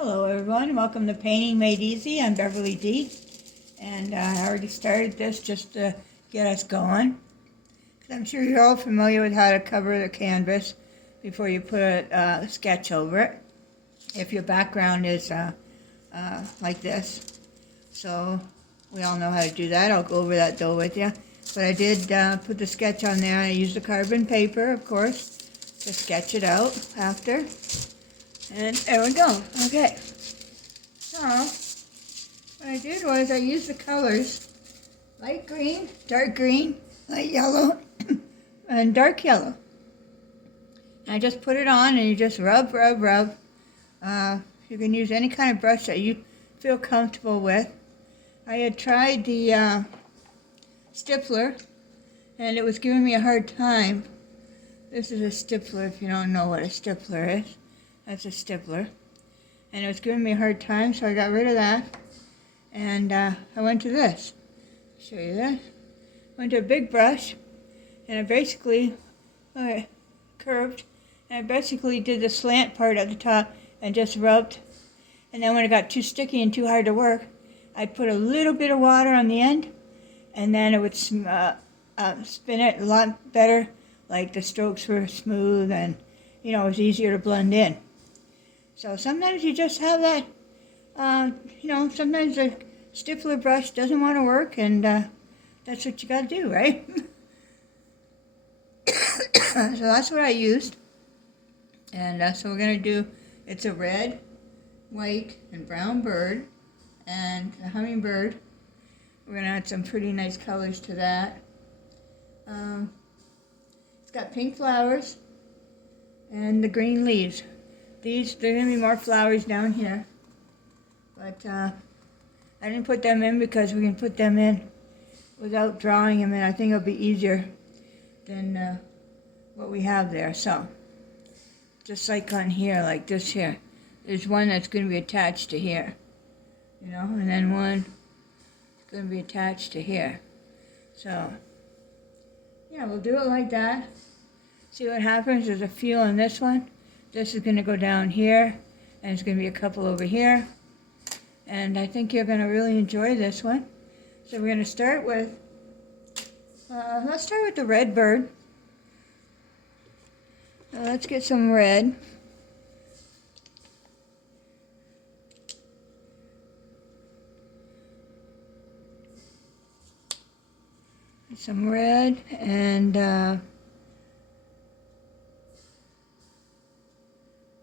Hello everyone, welcome to Painting Made Easy. I'm Beverly D. And I already started this just to get us going. I'm sure you're all familiar with how to cover the canvas before you put a sketch over it. If your background is like this. So we all know how to do that. I'll go over that though with you. But I did put the sketch on there. I used the carbon paper, of course, to sketch it out after. And there we go. Okay. So, what I did was I used the colors light green, light yellow, and dark yellow. And I just put it on and you just rub. You can use any kind of brush that you feel comfortable with. I had tried the stippler and it was giving me a hard time. This is a stippler if you don't know what a stippler is. That's a stippler. And it was giving me a hard time, so I got rid of that. And I went to this. Show you this. Went to a big brush, and I basically curved. And I basically did the slant part at the top and just rubbed. And then when it got too sticky and too hard to work, I'd put a little bit of water on the end, and then it would spin it a lot better. Like the strokes were smooth, and it was easier to blend in. So sometimes you just have that, sometimes the stippler brush doesn't want to work, and that's what you got to do, right? So that's what I used. And that's what we're going to do. It's a red, white, and brown bird, and a hummingbird. We're going to add some pretty nice colors to that. It's got pink flowers and the green leaves. There are going to be more flowers down here, but I didn't put them in because we can put them in without drawing them in. I think it'll be easier than what we have there. So, just like on here, like this here, there's one that's going to be attached to here, and then one is going to be attached to here. So, yeah, we'll do it like that. See what happens. There's a few on this one. This is going to go down here, and it's going to be a couple over here. And I think you're going to really enjoy this one. So we're going to start with, let's start with the red bird. Let's get some red. Some red and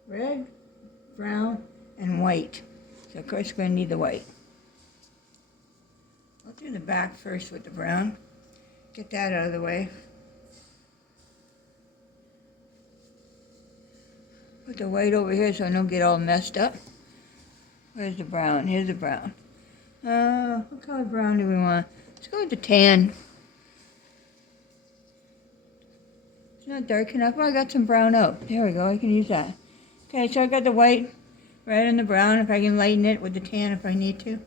red, brown, and white. So of course we're going to need the white. I'll do the back first with the brown. Get that out of the way. Put the white over here so I don't get all messed up. Where's the brown? Here's the brown. What color brown do we want? Let's go with the tan. It's not dark enough. Oh, I got some brown out. There we go. I can use that. Okay, so I got the white, red, and the brown. If I can lighten it with the tan if I need to.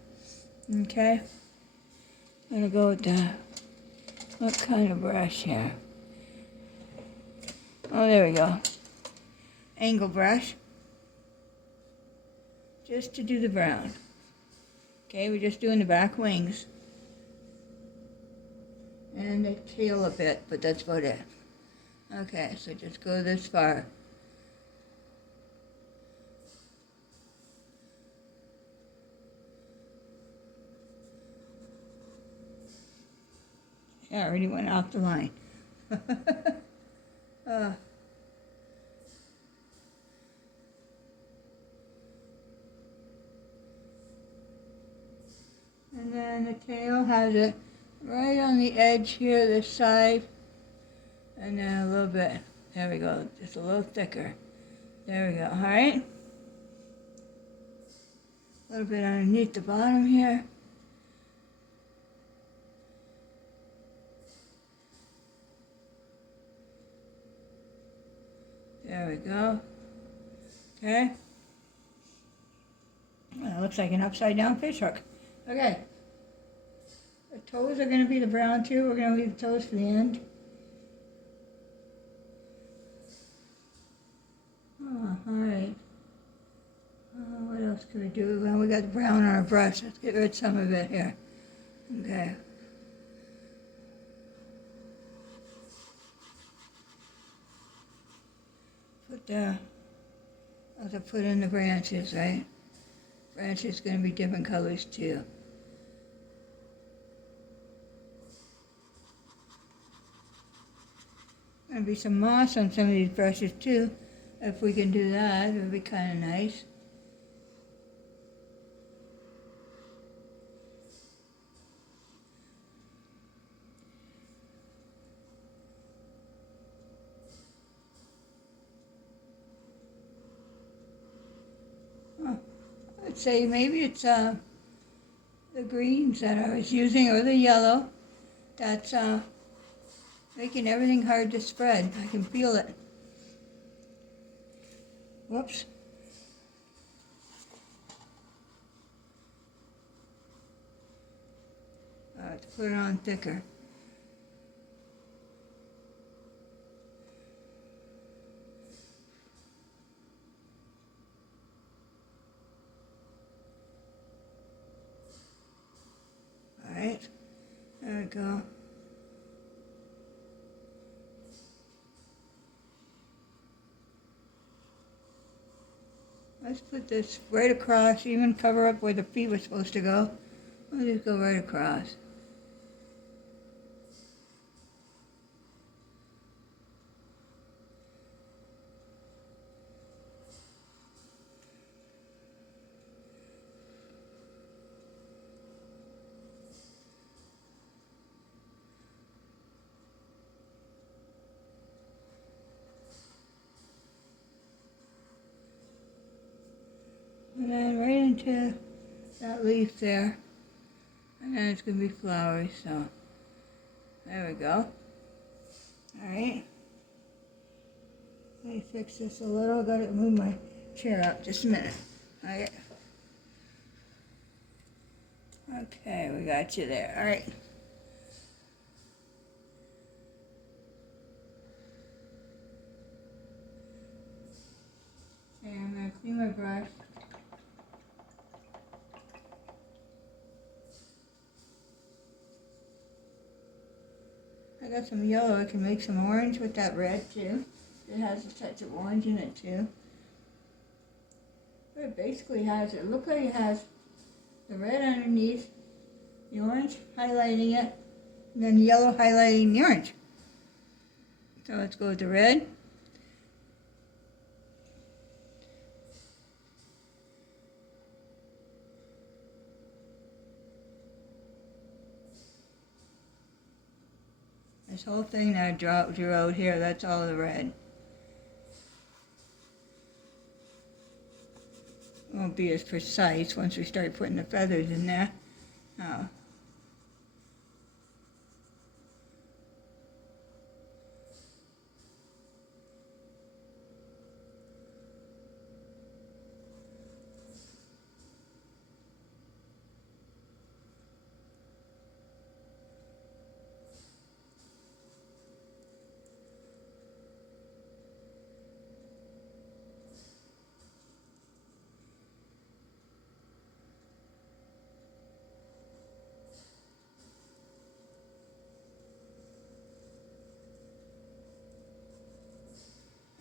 Okay. I'm going to go with the, what kind of brush here? Oh, there we go. Angle brush. Just to do the brown. Okay, we're just doing the back wings. And the tail a bit, but that's about it. Okay, so just go this far. Yeah, I already went off the line. And then the tail has it right on the edge here, this side. And then a little bit. There we go. Just a little thicker. There we go. All right. A little bit underneath the bottom here. There we go. Okay. Well, it looks like an upside down fish hook. Okay. The toes are going to be the brown too. We're going to leave the toes for the end. Oh, all right. What else else can we do? Well, we got the brown on our brush. Let's get rid of some of it here. Okay. I'll have to put in the branches, right? Branches going to be different colors too. There'll be some moss on some of these brushes too. If we can do that, it would be kind of nice. I'd say maybe it's the greens that I was using or the yellow that's making everything hard to spread. I can feel it. Whoops. I have to put it on thicker. All right, there we go. Let's put this right across, even cover up where the feet were supposed to go. We'll just go right across. And then right into that leaf there. And then it's going to be flowery, so there we go. Alright. Let me fix this a little. Got to move my chair up just a minute. Alright. Okay, we got you there. Alright. Okay, I'm going to clean my brush. I got some yellow. I can make some orange with that red too. It has a touch of orange in it too. But it basically has, it looks like it has the red underneath, the orange highlighting it, and then the yellow highlighting the orange. So let's go with the red. This whole thing that I drew out here, that's all the red. It won't be as precise once we start putting the feathers in there. Oh.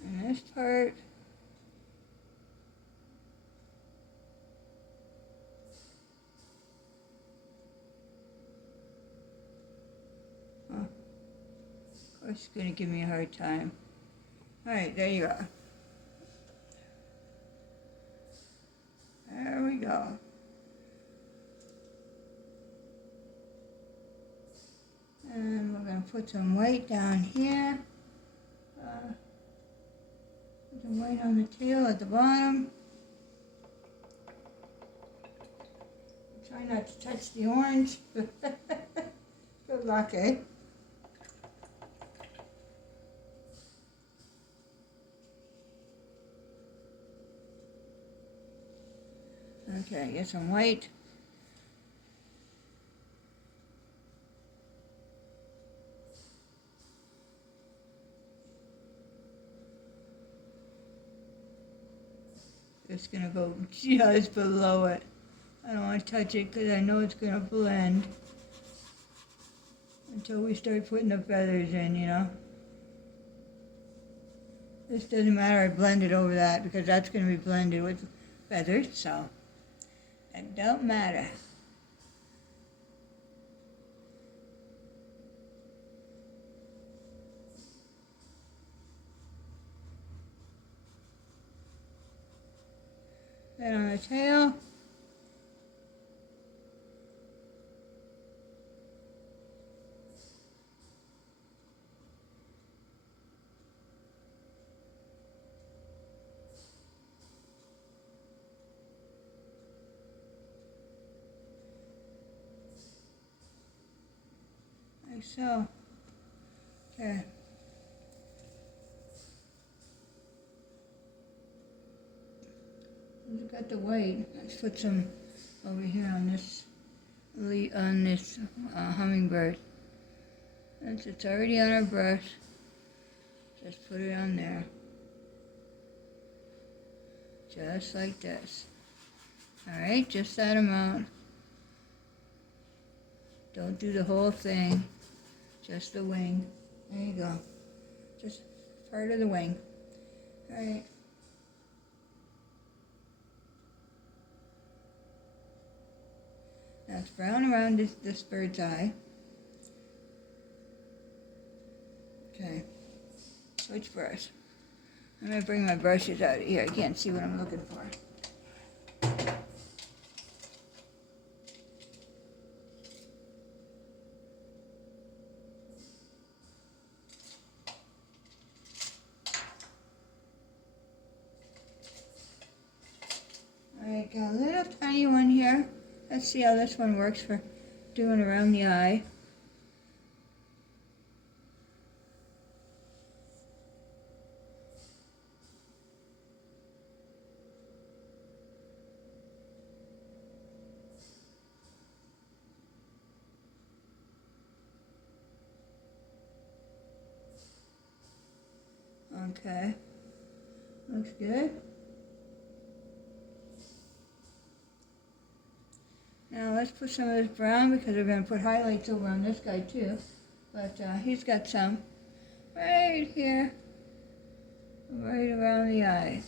And this part, oh, of course it's going to give me a hard time. Alright, there you go. There we go. And we're going to put some white down here. Put some white on the tail at the bottom. Try not to touch the orange. Good luck, eh? Okay, get some white. just going to go just below it. I don't want to touch it because I know it's going to blend until we start putting the feathers in, you know. This doesn't matter, I blended over that because that's going to be blended with feathers, so it don't matter. Then on the tail, like so. Okay. We've got the white. Let's put some over here on this hummingbird. Since it's already on our brush, just put it on there. Just like this. Alright, just that amount. Don't do the whole thing, just the wing. There you go. Just part of the wing. Alright. Now it's brown around this bird's eye. Okay, switch brush. I'm going to bring my brushes out of here. I can't see what I'm looking for. Alright, got a little tiny one here. Let's see how this one works for doing around the eye. Okay, looks good. Now let's put some of this brown because we're going to put highlights over on this guy too. But he's got some right here, right around the eye,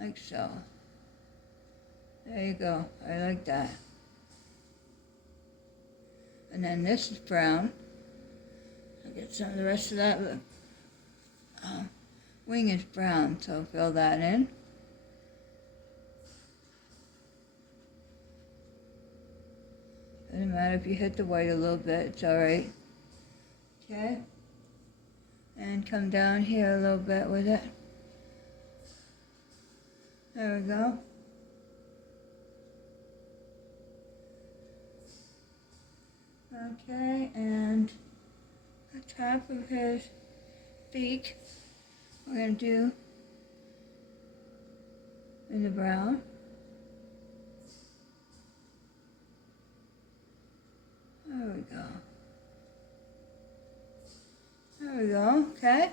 like so. There you go, I like that. And then this is brown. I'll get some of the rest of that. Wing is brown, so fill that in. Doesn't matter if you hit the white a little bit, it's alright. Okay. And come down here a little bit with it. There we go. Okay, and the top of his beak, we're going to do in the brown. There we go. There we go, okay.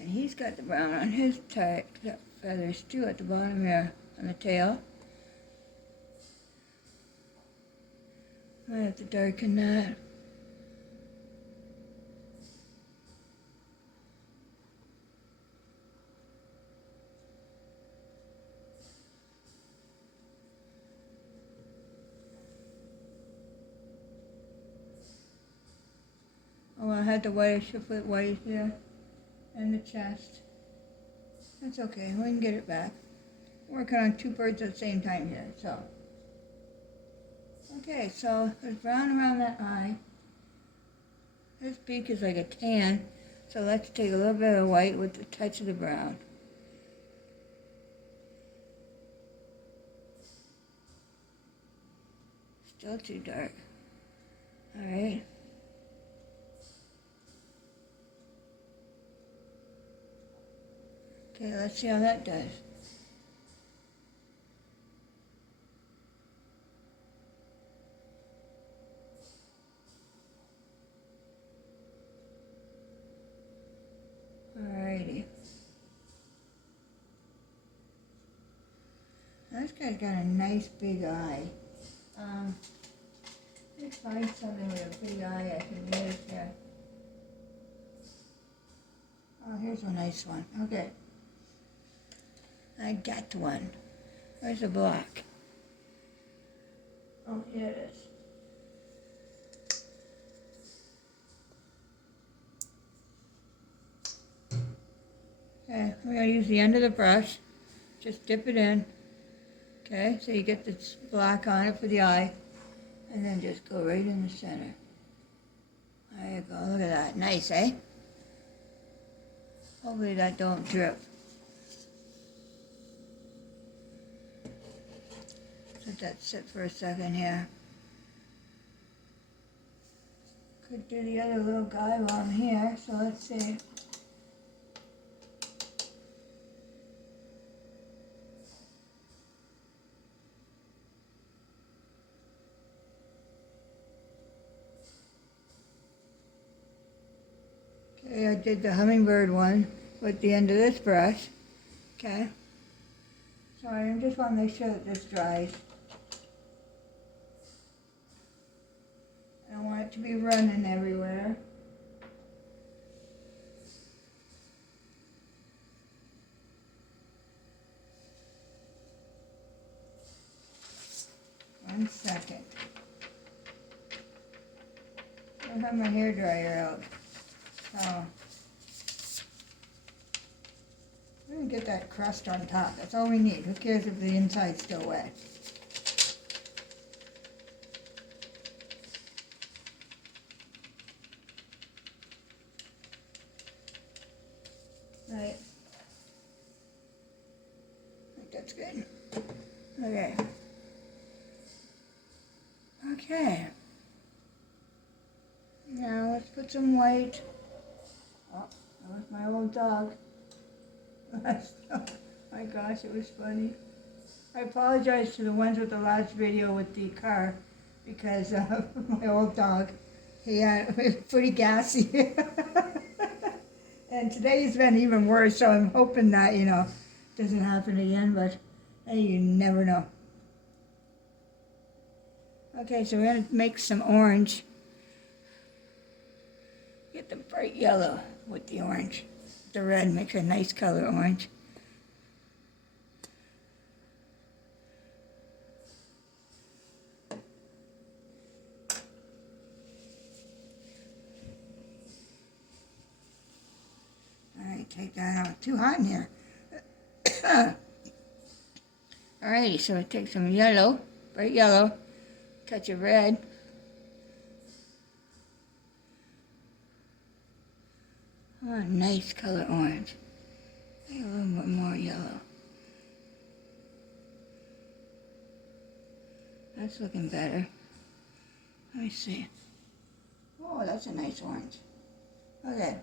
And he's got the brown on his feathers too at the bottom here on the tail. I have to darken that. Oh, I had the white, I should put white here, and the chest. That's okay, we can get it back. We're working on two birds at the same time here, so. Okay, so there's brown around that eye. This beak is like a tan, so let's take a little bit of white with a touch of the brown. Still too dark. Alright. Okay, let's see how that does. guy's got a nice big eye. Let's find something with a big eye I can use here. Oh, here's a nice one. Okay. I got one. Where's the block? Oh, here it is. Okay, we're going to use the end of the brush. Just dip it in. Okay, so you get this block on it for the eye. And then just go right in the center. There you go. Look at that. Nice, eh? Hopefully that don't drip. Let that sit for a second here. Could do the other little guy while I'm here, so let's see. Okay, I did the hummingbird one with the end of this brush. Okay. So I just want to make sure that this dries. I don't want it to be running everywhere. One second. I have my hair dryer out. So we're going to get that crust on top. That's all we need. Who cares if the inside's still wet? Right. I think that's good. Okay. Okay. Now let's put some white. Oh, that was my old dog. Oh my gosh, it was funny. I apologize to the ones with the last video with the car because my old dog, he was pretty gassy. And today's been even worse, so I'm hoping that, doesn't happen again, but hey, you never know. Okay, so we're going to make some orange. Get the bright yellow with the orange. The red makes a nice color orange. Alright, take that out. Too hot in here. Alrighty, so take some yellow, bright yellow, touch of red. Oh, nice color orange. Maybe a little bit more yellow. That's looking better. Let me see. Oh, that's a nice orange. Okay.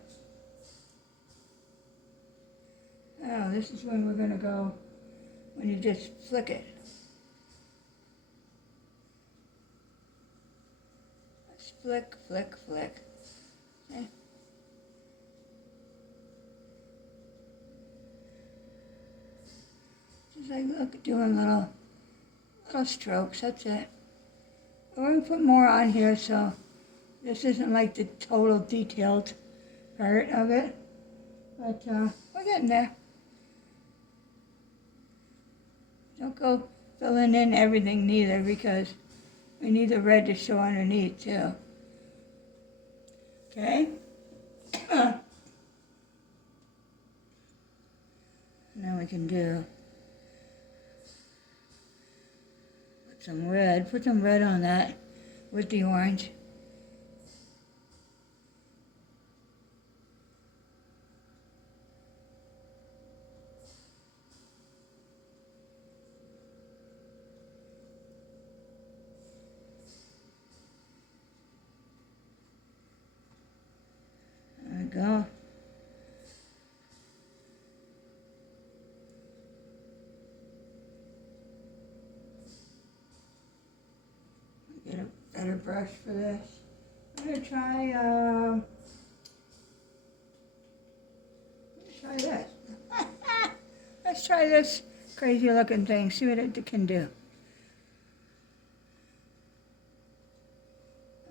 Now, this is when we're going to go, when you just flick it. Let's flick, flick, flick. Okay. Just like, look, doing little strokes, that's it. We're going to put more on here, so this isn't like the total detailed part of it. But we're getting there. Don't go filling in everything neither, because we need the red to show underneath too. Okay? Now we can do some red. Put some red on that with the orange. There we go. Get a better brush for this. I'm going to try this. Let's try this crazy looking thing. See what it can do.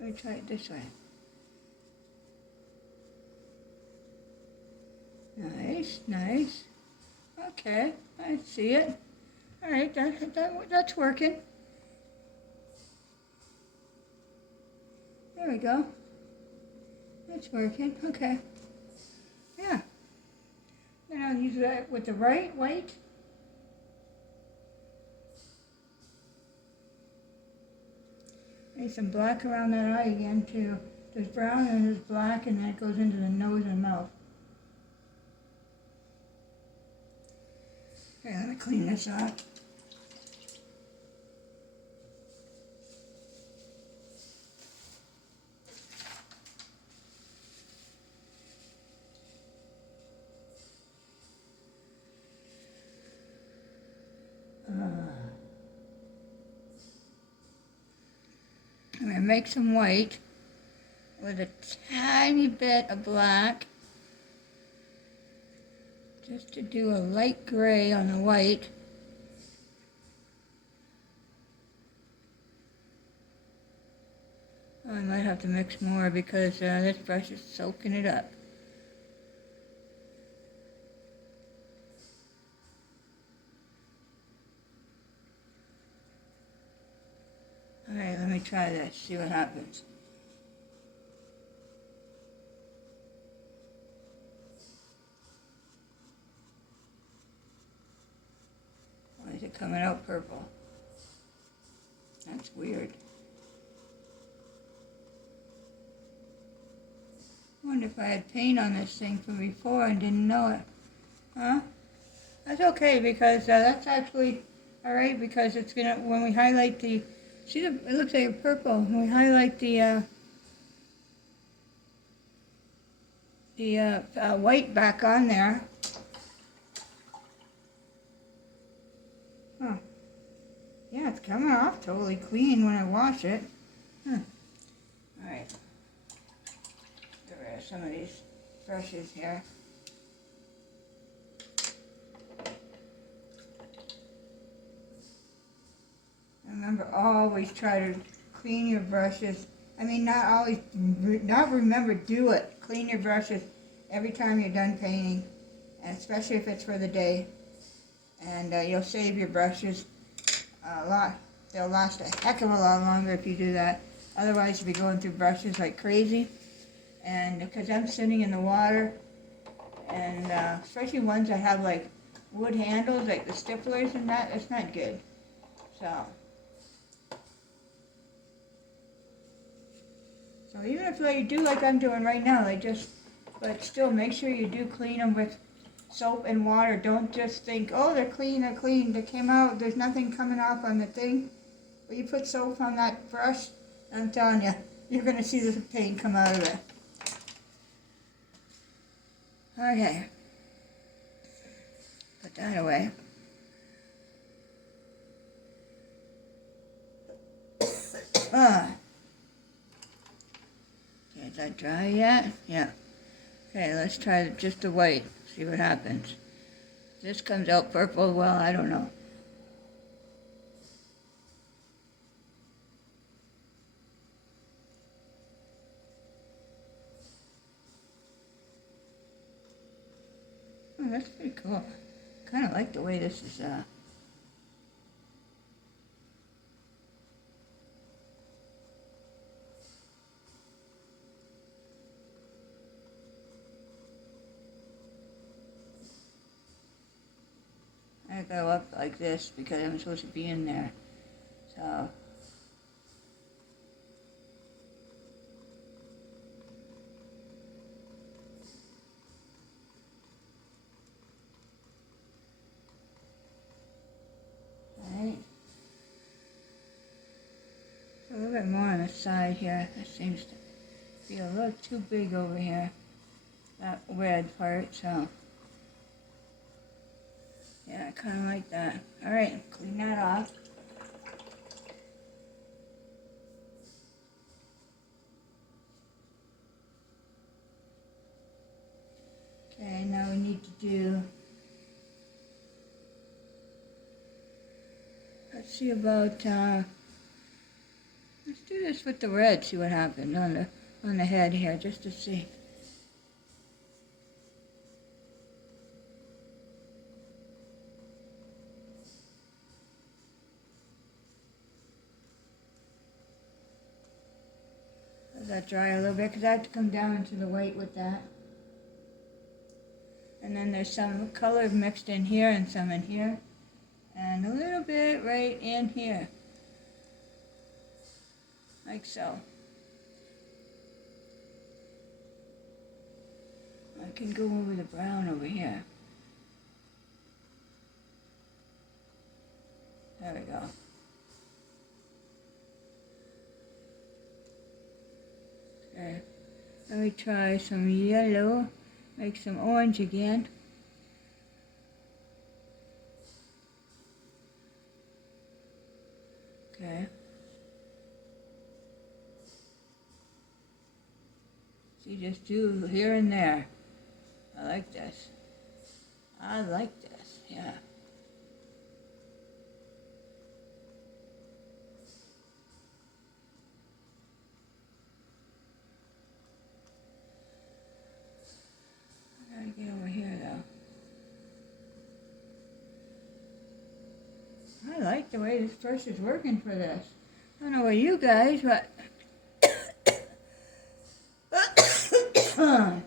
Let me try it this way. Nice, nice. Okay, I see it. All right, that's working. There we go. That's working. Okay. Yeah. Then I'll use that with the right white. Need some black around that eye again too. There's brown and there's black, and that goes into the nose and mouth. Okay, let me clean this off. I'm going to make some white with a tiny bit of black, just to do a light gray on the white. Oh, I might have to mix more because this brush is soaking it up. Alright, let me try this, see what happens. Why is it coming out purple? That's weird. I wonder if I had paint on this thing from before and didn't know it. Huh? That's okay because that's actually alright because it's gonna, when we highlight the, see, it looks like a purple. When we highlight the white back on there. Oh, yeah, it's coming off totally clean when I wash it. All right, get rid of some of these brushes here. Remember, always try to clean your brushes. I mean, not always, not remember, do it. Clean your brushes every time you're done painting, and especially if it's for the day. And you'll save your brushes a lot. They'll last a heck of a lot longer if you do that. Otherwise, you'll be going through brushes like crazy. And because I'm sitting in the water, and especially ones that have like wood handles, like the stipplers and that, it's not good. So even if you do like I'm doing right now, but still make sure you do clean them with soap and water. Don't just think, oh, they're clean, they came out, there's nothing coming off on the thing. When you put soap on that brush, I'm telling you, you're going to see the paint come out of it. Okay. Put that away. Is that dry yet? Yeah. Okay, let's try just the white, see what happens. If this comes out purple, well, I don't know. Oh, that's pretty cool. Kind of like the way this is, I go up like this because I'm supposed to be in there. So right. A little bit more on the side here. That seems to be a little too big over here. That red part, so yeah, I kind of like that. All right, clean that off. Okay, now we need to do see about, let's do this with the red, see what happens on the head here, just to see. Let that dry a little bit, because I have to come down into the white with that. And then there's some color mixed in here and some in here. And a little bit right in here. Like so. I can go over the brown over here. There we go. Okay. Let me try some yellow. Make some orange again. Okay. See, just do here and there. I like this. I like this, yeah. I gotta get over here though. I like the way this brush is working for this. I don't know about you guys, but and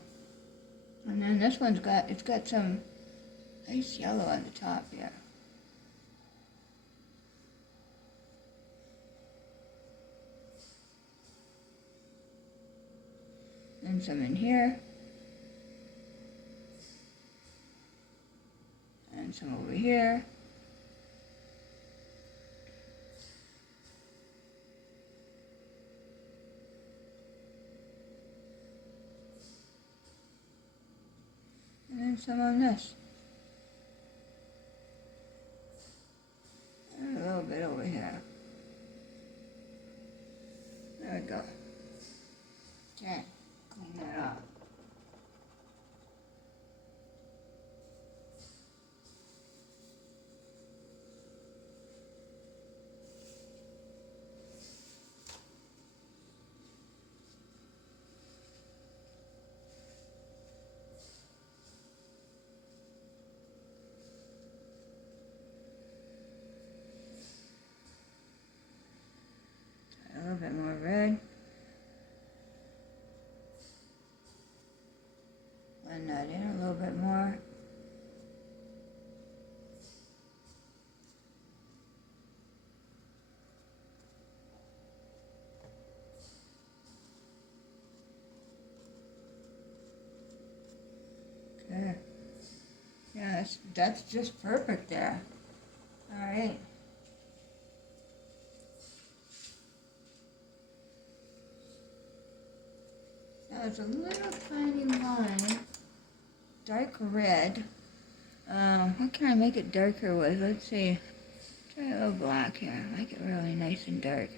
then this one's got some nice yellow on the top here. And some in here. And some over here. And then some on this. And a little bit over here. There we go. Okay, clean that up. A little bit more red. Blend that in a little bit more. Okay. Yeah, that's just perfect there. All right. Now there's a little tiny line, dark red. What can I make it darker with? Let's see. Try a little black here. Make it really nice and dark.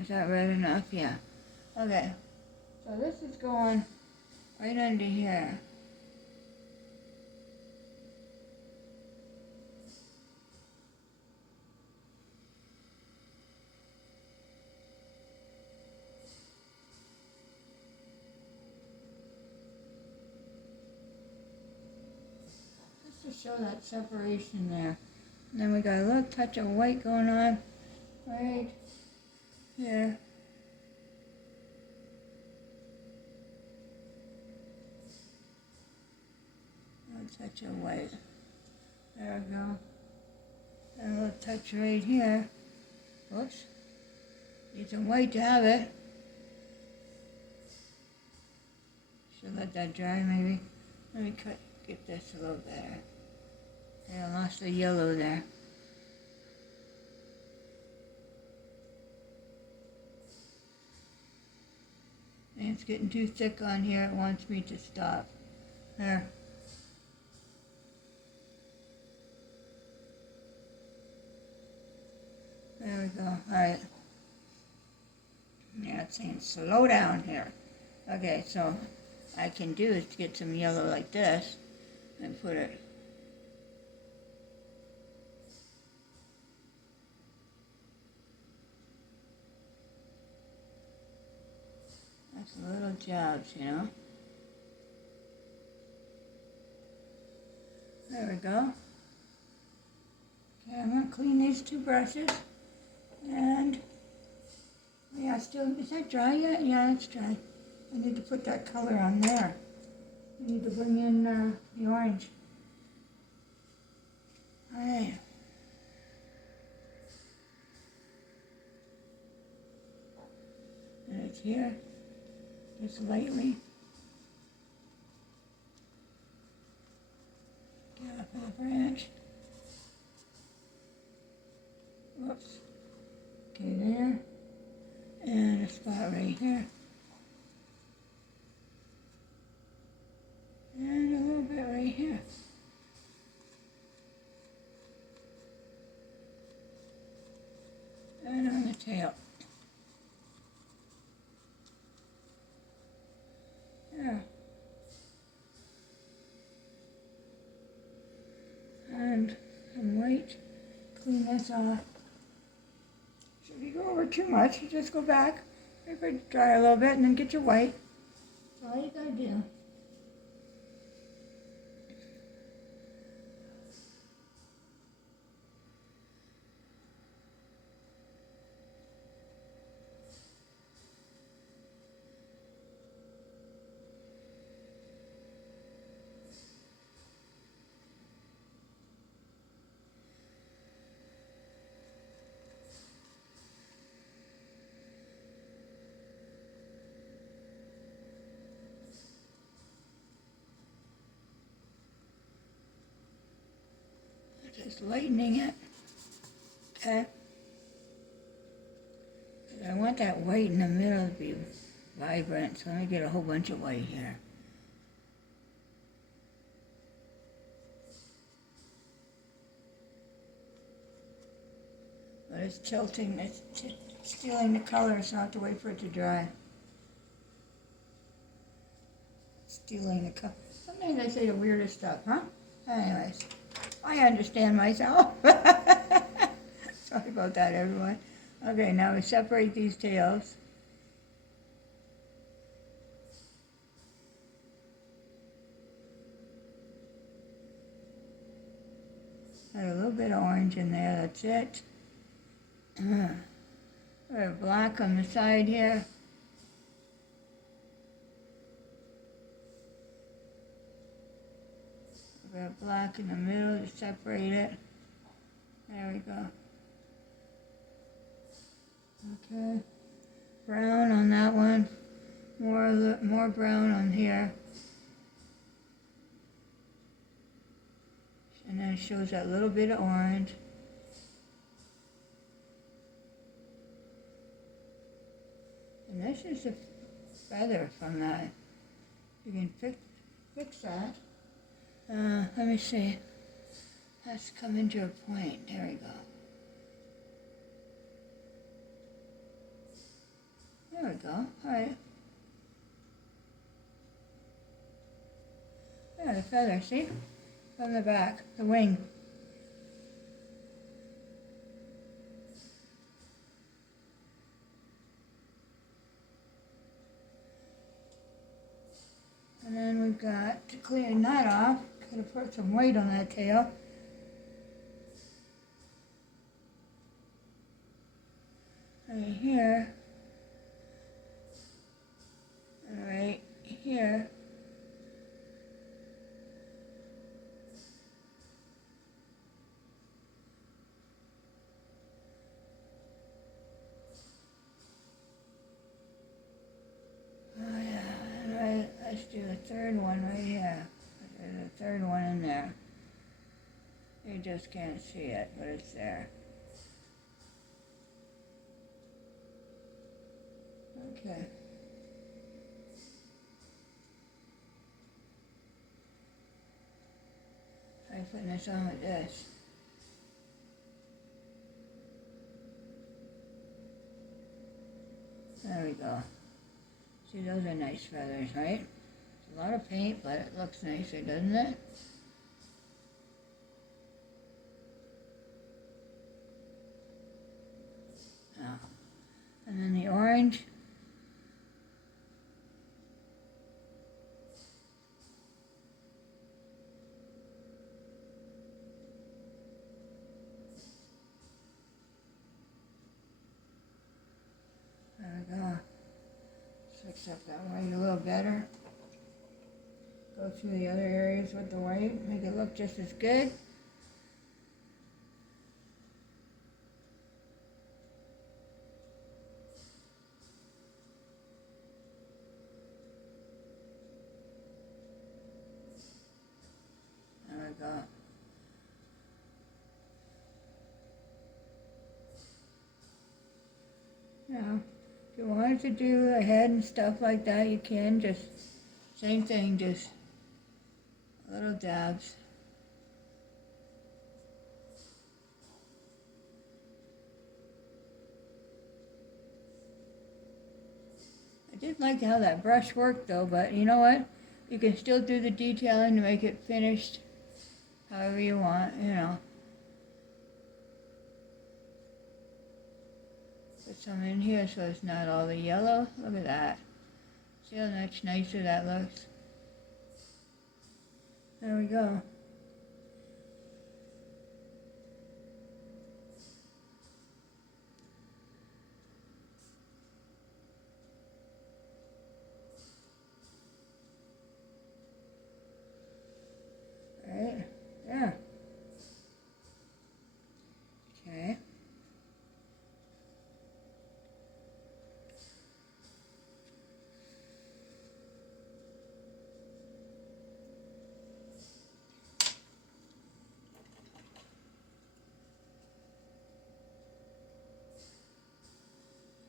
Is that red enough? Yeah. Okay. So this is going right under here. Just to show that separation there. And then we got a little touch of white going on right here. A touch of white. There we go. And a little touch right here. Whoops. Need some white to have it. Should let that dry maybe. Let me get this a little better. Yeah, I lost the yellow there. And it's getting too thick on here. It wants me to stop. There. There we go. Alright. Yeah, it's saying slow down here. Okay, so I can do is get some yellow like this. and put it. That's little jobs, you know. There we go. Okay, I'm going to clean these two brushes. And, yeah, still, is that dry yet? Yeah, it's dry. I need to put that color on there. I need to bring in the orange. All right. And it's here, just lightly. Get up on the branch. Whoops. Okay, there. And a spot right here. And a little bit right here. And on the tail. Yeah. And some white. Clean this off. So if you go over too much, you just go back, make it dry a little bit, and then get your white. That's all you gotta do. Just lightening it. Okay. I want that white in the middle to be vibrant, so let me get a whole bunch of white here. But it's tilting, it's stealing the color, so I have to wait for it to dry. Stealing the color. Sometimes I say the weirdest stuff, huh? Anyways, I understand myself. Sorry about that, everyone. Okay, now we separate these tails. Got a little bit of orange in there, that's it. We have black on the side here. We have black in the middle to separate it. There we go. Okay. Brown on that one. More brown on here. And then it shows that little bit of orange. And this is a feather from that. You can fix that. Let me see. Let's come into a point. There we go. There we go. All right. Yeah, the feather, see? From the back, the wing. And then we've got to clean that off. Gotta put some weight on that tail. Right here. And right here. Oh yeah, and right, let's do the third one right here. There's a third one in there. You just can't see it, but it's there. Okay. Try putting this on with this. There we go. See, those are nice feathers, right? It's a lot of paint, but it looks nicer, doesn't it? And then the orange. There we go. Let's fix up that white a little better. Go through the other areas with the white, make it look just as good. There we go. Now, if you wanted to do a head and stuff like that, you can. Just same thing, just little dabs. I did like how that brush worked though, but you know what? You can still do the detailing to make it finished however you want, you know. Put some in here so it's not all the yellow. Look at that. See how much nicer that looks? There we go. Right? Yeah. Okay.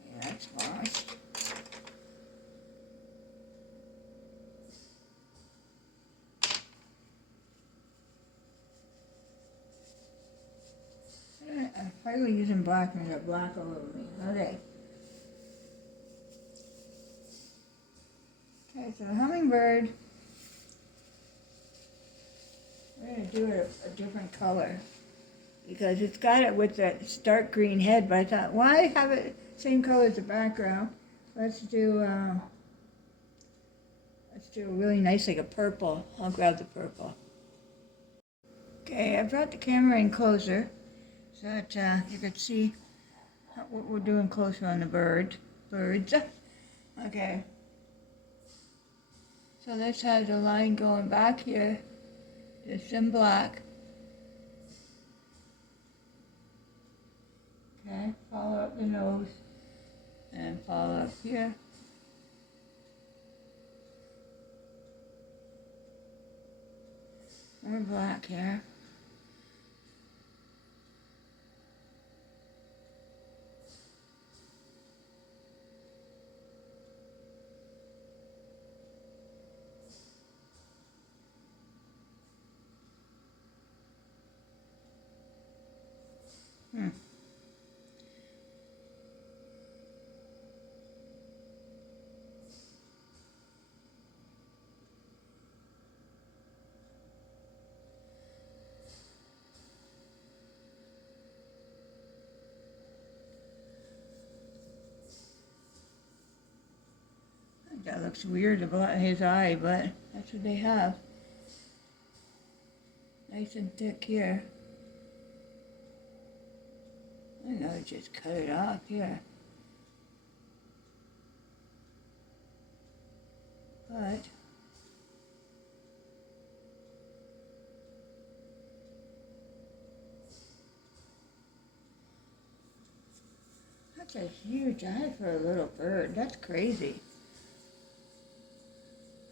Yeah, that's washed. I'm hardly using black and I got black all over me. Okay. Okay, so the hummingbird, we're going to do it a different color because it's got it with that dark green head, but I thought, why have it same color as the background? Let's do a really nice, like a purple. I'll grab the purple. Okay, I brought the camera in closer so that you could see what we're doing closer on the birds. Okay. So this has a line going back here, just in black. Okay, follow up the nose and follow up here. More black here. That looks weird about his eye, but that's what they have. Nice and thick here. I know, just cut it off here. But that's a huge eye for a little bird. That's crazy.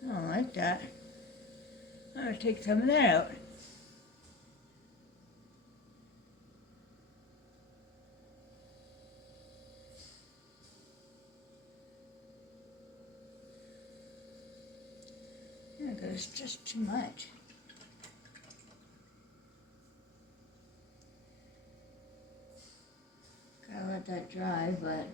I don't like that. I'm going to take some of that out. Yeah, because it's just too much. Gotta let that dry, but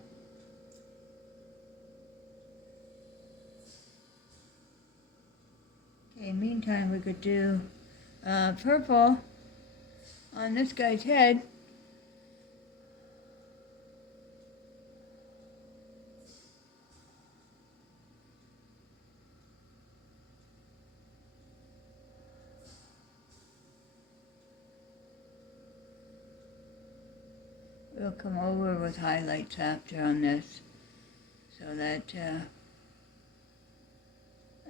okay, meantime we could do purple on this guy's head. we'll come over with highlights after on this, so that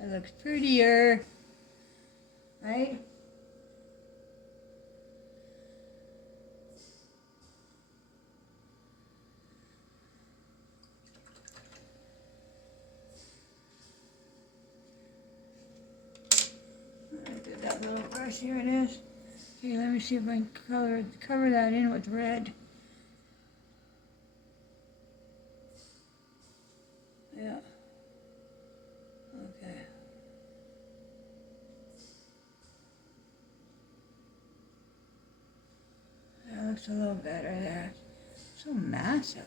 it looks prettier, right? That little brush, here it is. Okay, let me see if I can cover that in with red. Yeah. Okay. That looks a little better there. So massive.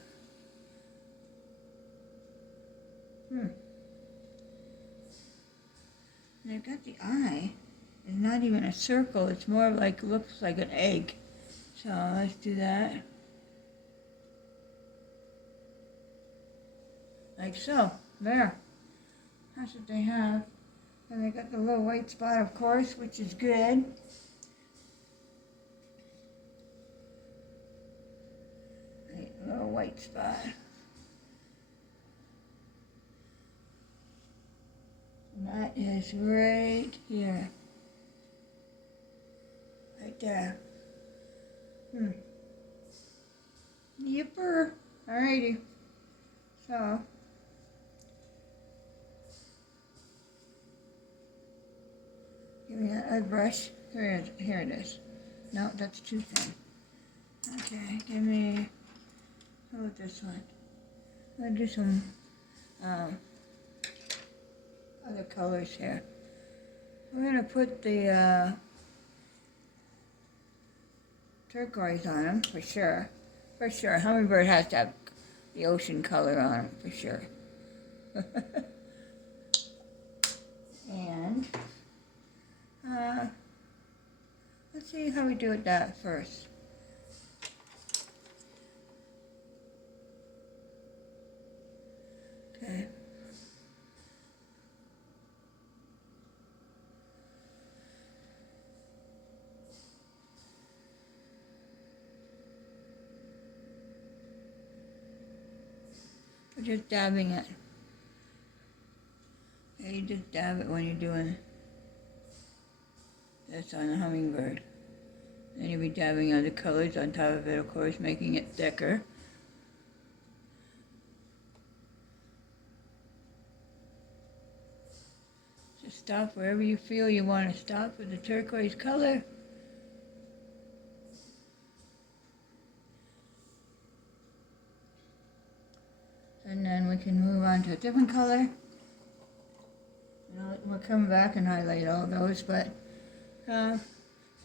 And I've got the eye. It's not even a circle, it's more like, looks like an egg. So let's do that. Like so. There. That's what they have. And they got the little white spot, of course, which is good. Little white spot. And that is right here. Right there. Yipper. Alrighty. So. Give me that other brush. Here it is. No, that's too thin. Okay, give me, how about this one? I'm going to do some other colors here. We're going to put the turquoise on them, for sure. For sure. Hummingbird has to have the ocean color on them, for sure. And let's see how we do with that first. Okay. We're just dabbing it. Okay, you just dab it when you're doing this on the hummingbird. Then you'll be dabbing other colors on top of it, of course, making it thicker. Just stop wherever you feel you want to stop with the turquoise color. And then we can move on to a different color. We'll come back and highlight all those, but yeah,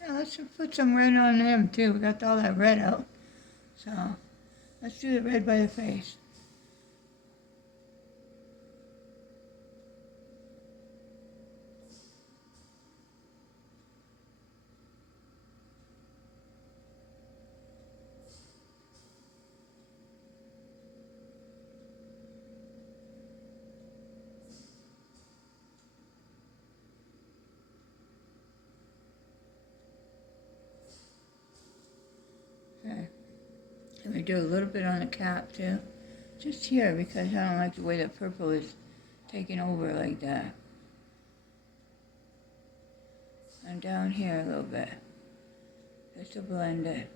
let's put some red on him too. We got all that red out. So let's do the red by the face. Okay. Let me do a little bit on the cap too. Just here, because I don't like the way the purple is taking over like that. And down here a little bit, just to blend it.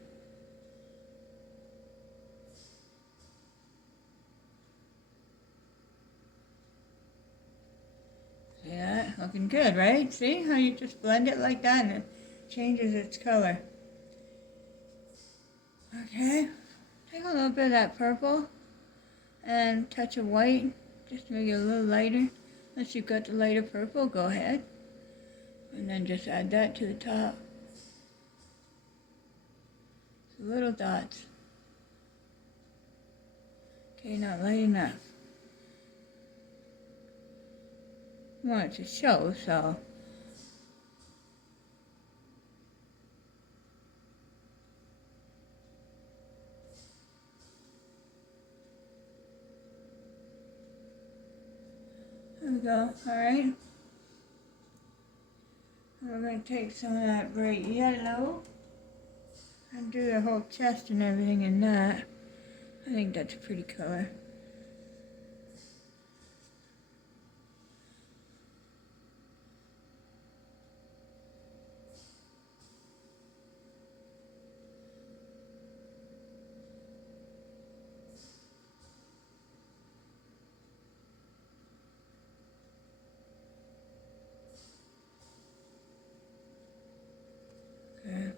See that? Looking good, right? See how you just blend it like that and it changes its color. Okay, take a little bit of that purple and touch of white, just to make it a little lighter. Unless you've got the lighter purple, go ahead. And then just add that to the top. So little dots. Okay, not light enough. I want it to show, so. There we go, alright. We're going to take some of that bright yellow and do the whole chest and everything in that. I think that's a pretty color. Okay.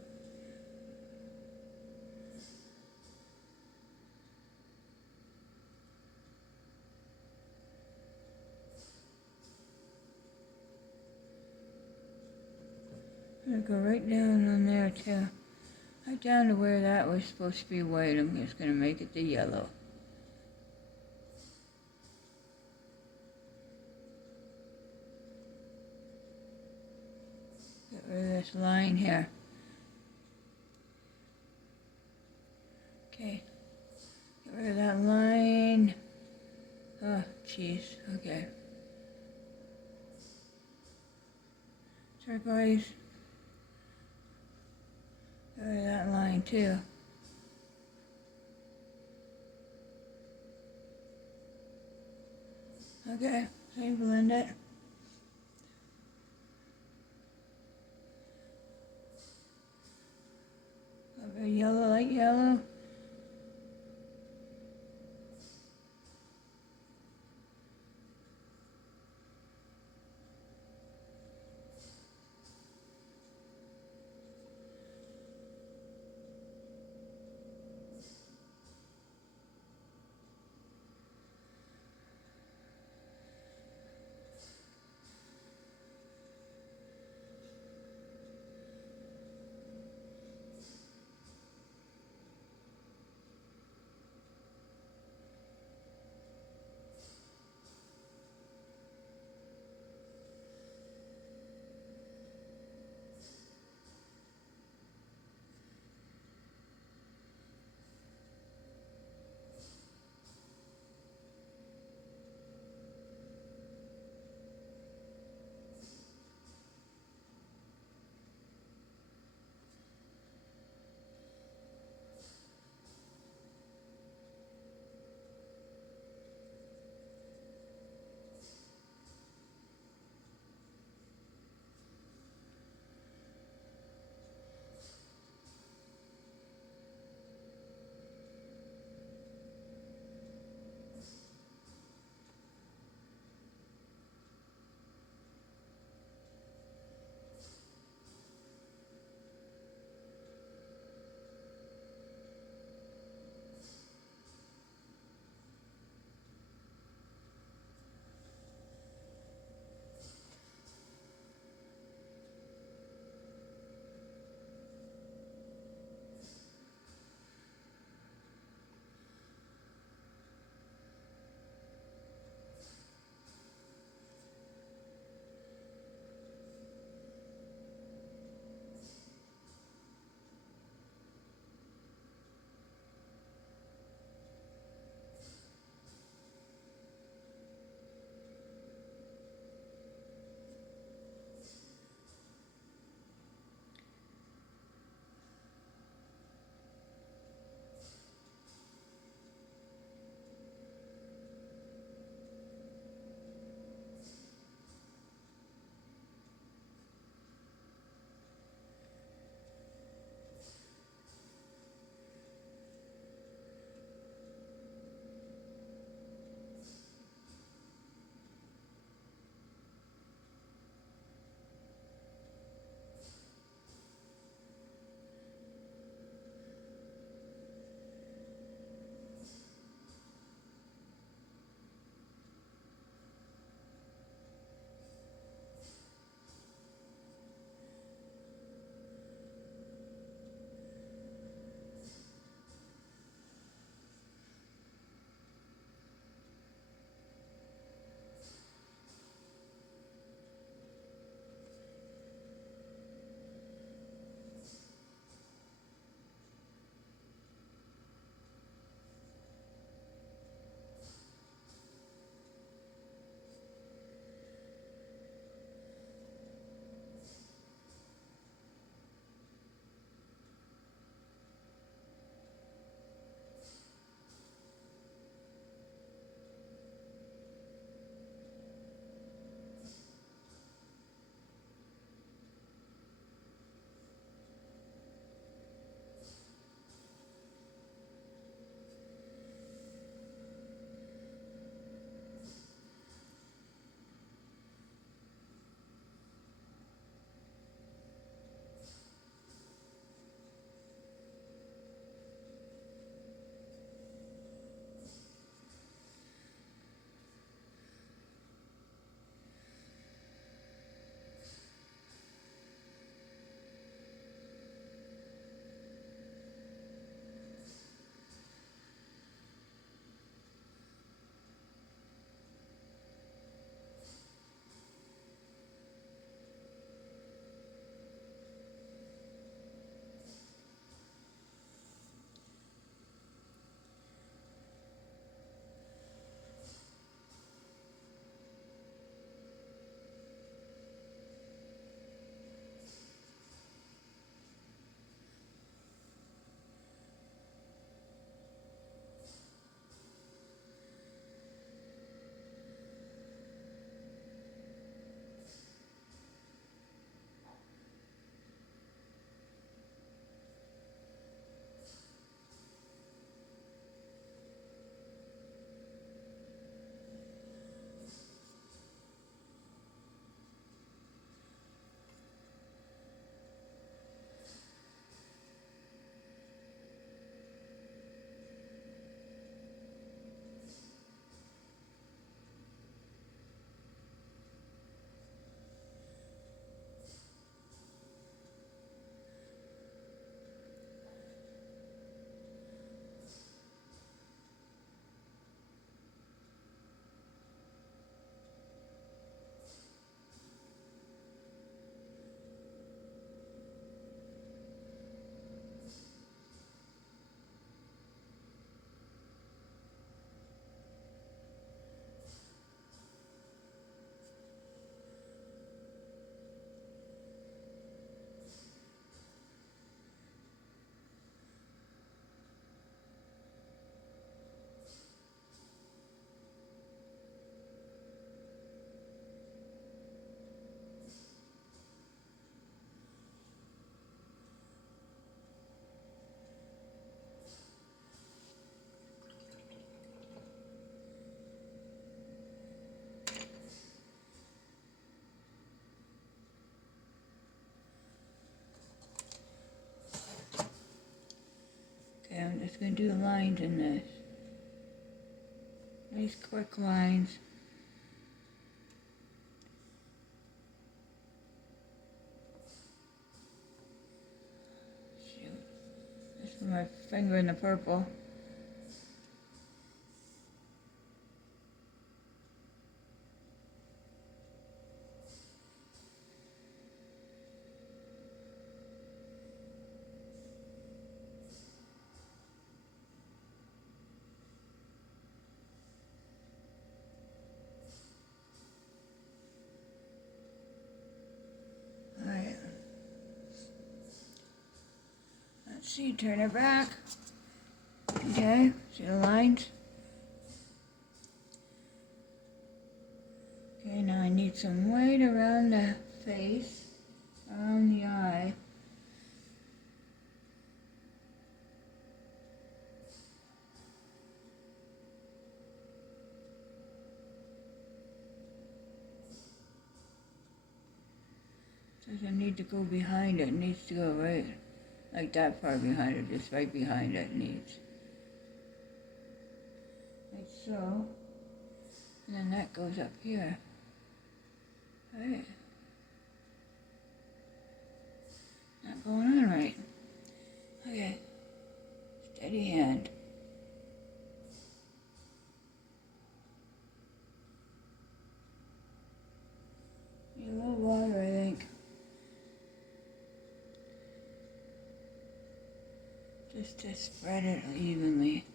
I'm going to go right down on there too. Right down to where that was supposed to be white. I'm just going to make it the yellow. Get rid of this line here. Okay. Get rid of that line. Oh, jeez. Okay. Turquoise. Get rid of that line too. Okay. So you blend it. A yellow, light yellow. going to do lines in this. Nice quick lines. Shoot. Just put my finger in the purple. Alright. Let's see, turn it back. Okay, see the lines? Okay, now I need some white around the face, around the eye. Doesn't need to go behind it, it needs to go right, like that far behind it, just right behind it needs. Like so. And then that goes up here. Right. Not going on right. Okay. Steady hand. Need a little water, I think. Just to spread it evenly.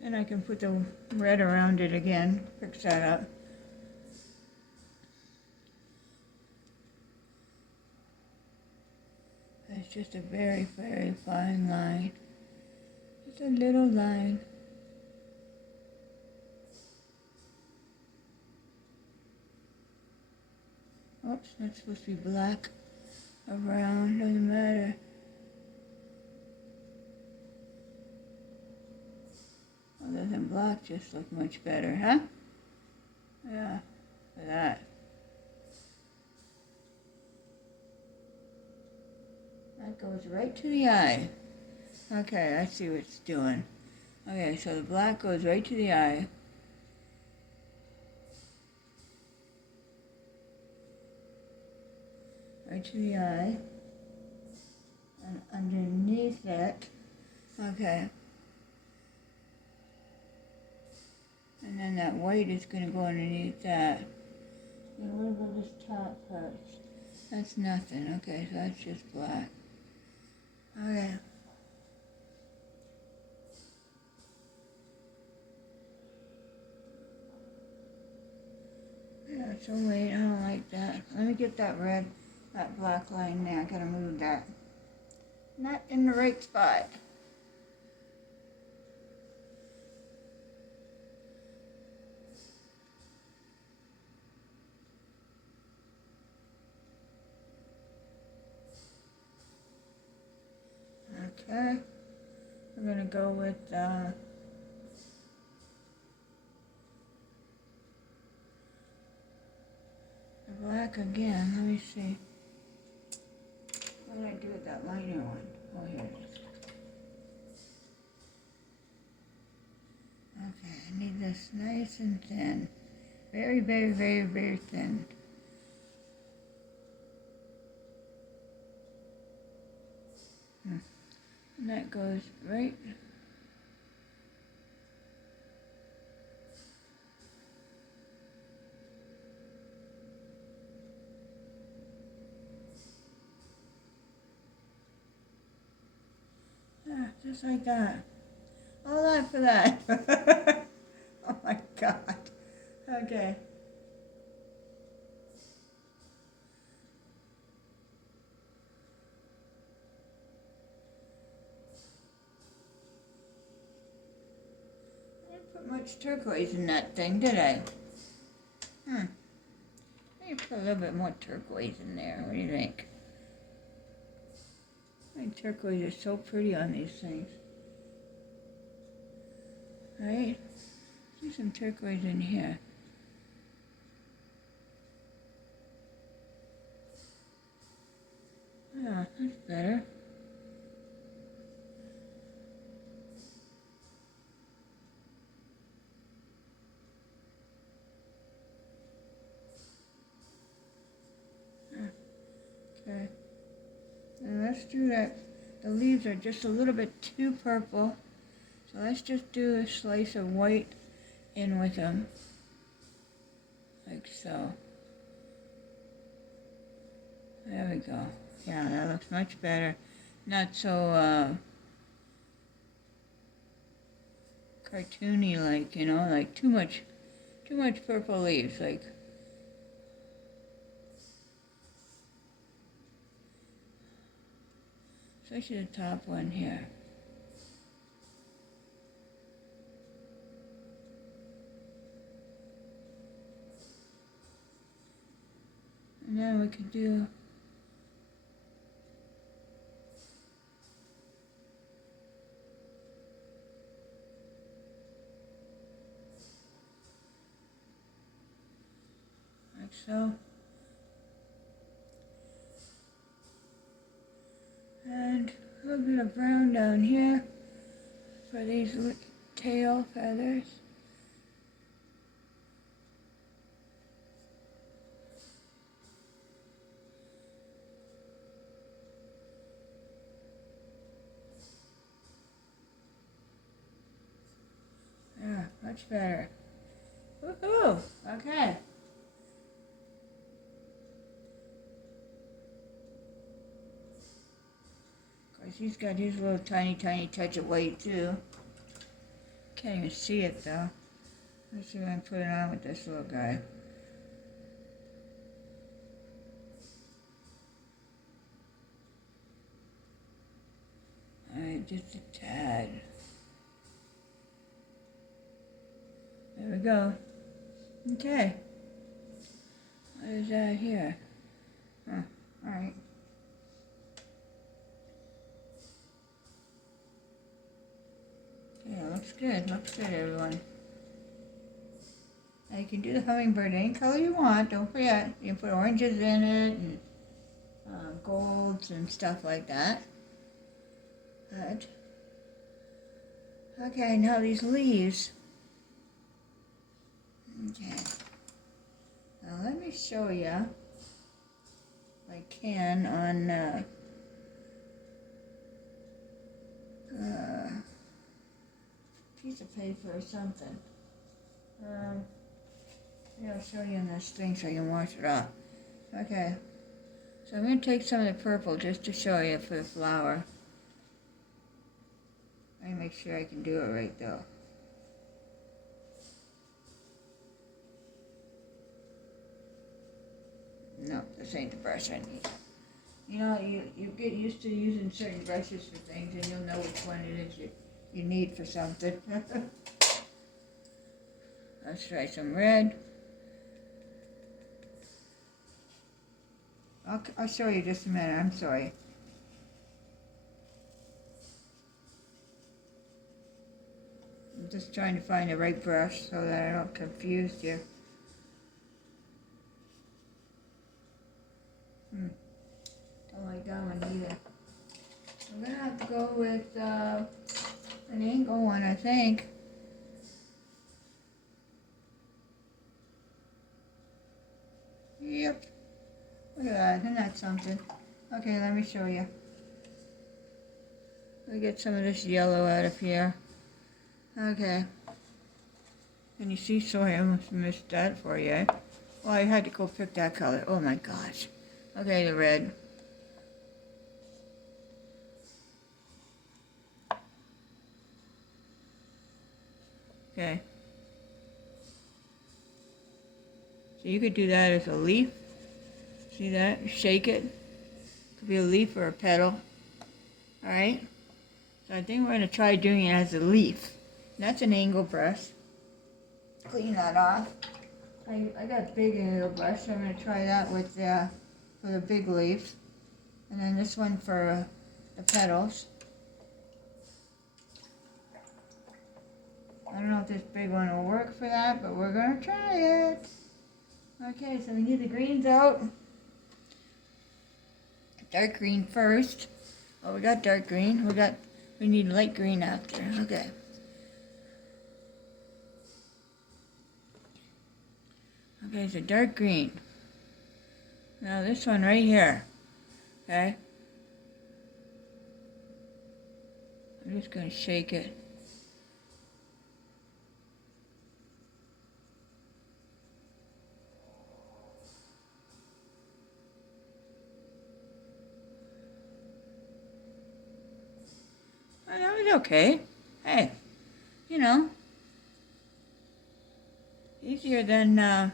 And I can put the red around it again, fix that up. It's just a very, very fine line. Just a little line. Oops, that's supposed to be black around, doesn't matter. Other than black just look much better, huh? Yeah, for that. That goes right to the eye. Okay, I see what it's doing. Okay, so the black goes right to the eye. Right to the eye. And underneath it, okay. And then that white is going to go underneath that. And what about this top part? That's nothing. Okay, so that's just black. Okay. Yeah, so wait, I don't like that. Let me get that red, that black line there. I gotta move that. Not in the right spot. Okay, we're gonna go with the black again. Let me see. What did I do with that liner one? Oh, here it is. Okay, I need this nice and thin. Very, very, very, very thin. And that goes right. Yeah, just like that. All that for that. Oh my God. Okay. I didn't put much turquoise in that thing, did I? Maybe put a little bit more turquoise in there. What do you think? I think turquoise is so pretty on these things. Right? See some turquoise in here. Better? Okay. And let's do that. The leaves are just a little bit too purple. So let's just do a slice of white in with them. Like so. There we go. Yeah, that looks much better. Not so cartoony like, you know, like too much purple leaves, like. Especially the top one here. And then we could do like so. And a little bit of brown down here for these tail feathers. Yeah, much better. Woohoo! Okay. Of course, he's got his little tiny touch of white too. Can't even see it though. Let's see if I can put it on with this little guy. Alright, just a tad. There we go. Okay. What is that here? Huh, alright. Yeah, looks good everyone. Now you can do the hummingbird any color you want, don't forget. You can put oranges in it and golds and stuff like that. Good. Okay, now these leaves. Okay. Now let me show you, if I can, on piece of paper or something. Maybe I'll show you on this thing so you can wash it off. Okay. So I'm going to take some of the purple just to show you for the flower. Let me make sure I can do it right though. No, this ain't the brush I need. You know, you get used to using certain brushes for things and you'll know which one it is you need for something. Let's try some red. I'll show you just a minute, I'm sorry. I'm just trying to find the right brush so that I don't confuse you. Don't like that one either. I'm going to have to go with an angle one, I think. Yep. Look at that, isn't that something? Okay, let me show you. Let me get some of this yellow out of here. Okay. Can you see? Sorry, I almost missed that for you, eh? Well, I had to go pick that color. Oh my gosh. Okay, the red. Okay. So you could do that as a leaf. See that? Shake it. Could be a leaf or a petal. Alright? So I think we're going to try doing it as a leaf. That's an angle brush. Clean that off. I got a big angle brush, so I'm going to try that with for the big leaves. And then this one for the petals. I don't know if this big one will work for that, but we're going to try it. Okay, so we need the greens out. Dark green first. Oh, we got dark green. We need light green after. Okay. Okay, so dark green. Now this one right here. Okay. I'm just going to shake it. Oh, that was okay. Hey, you know, easier than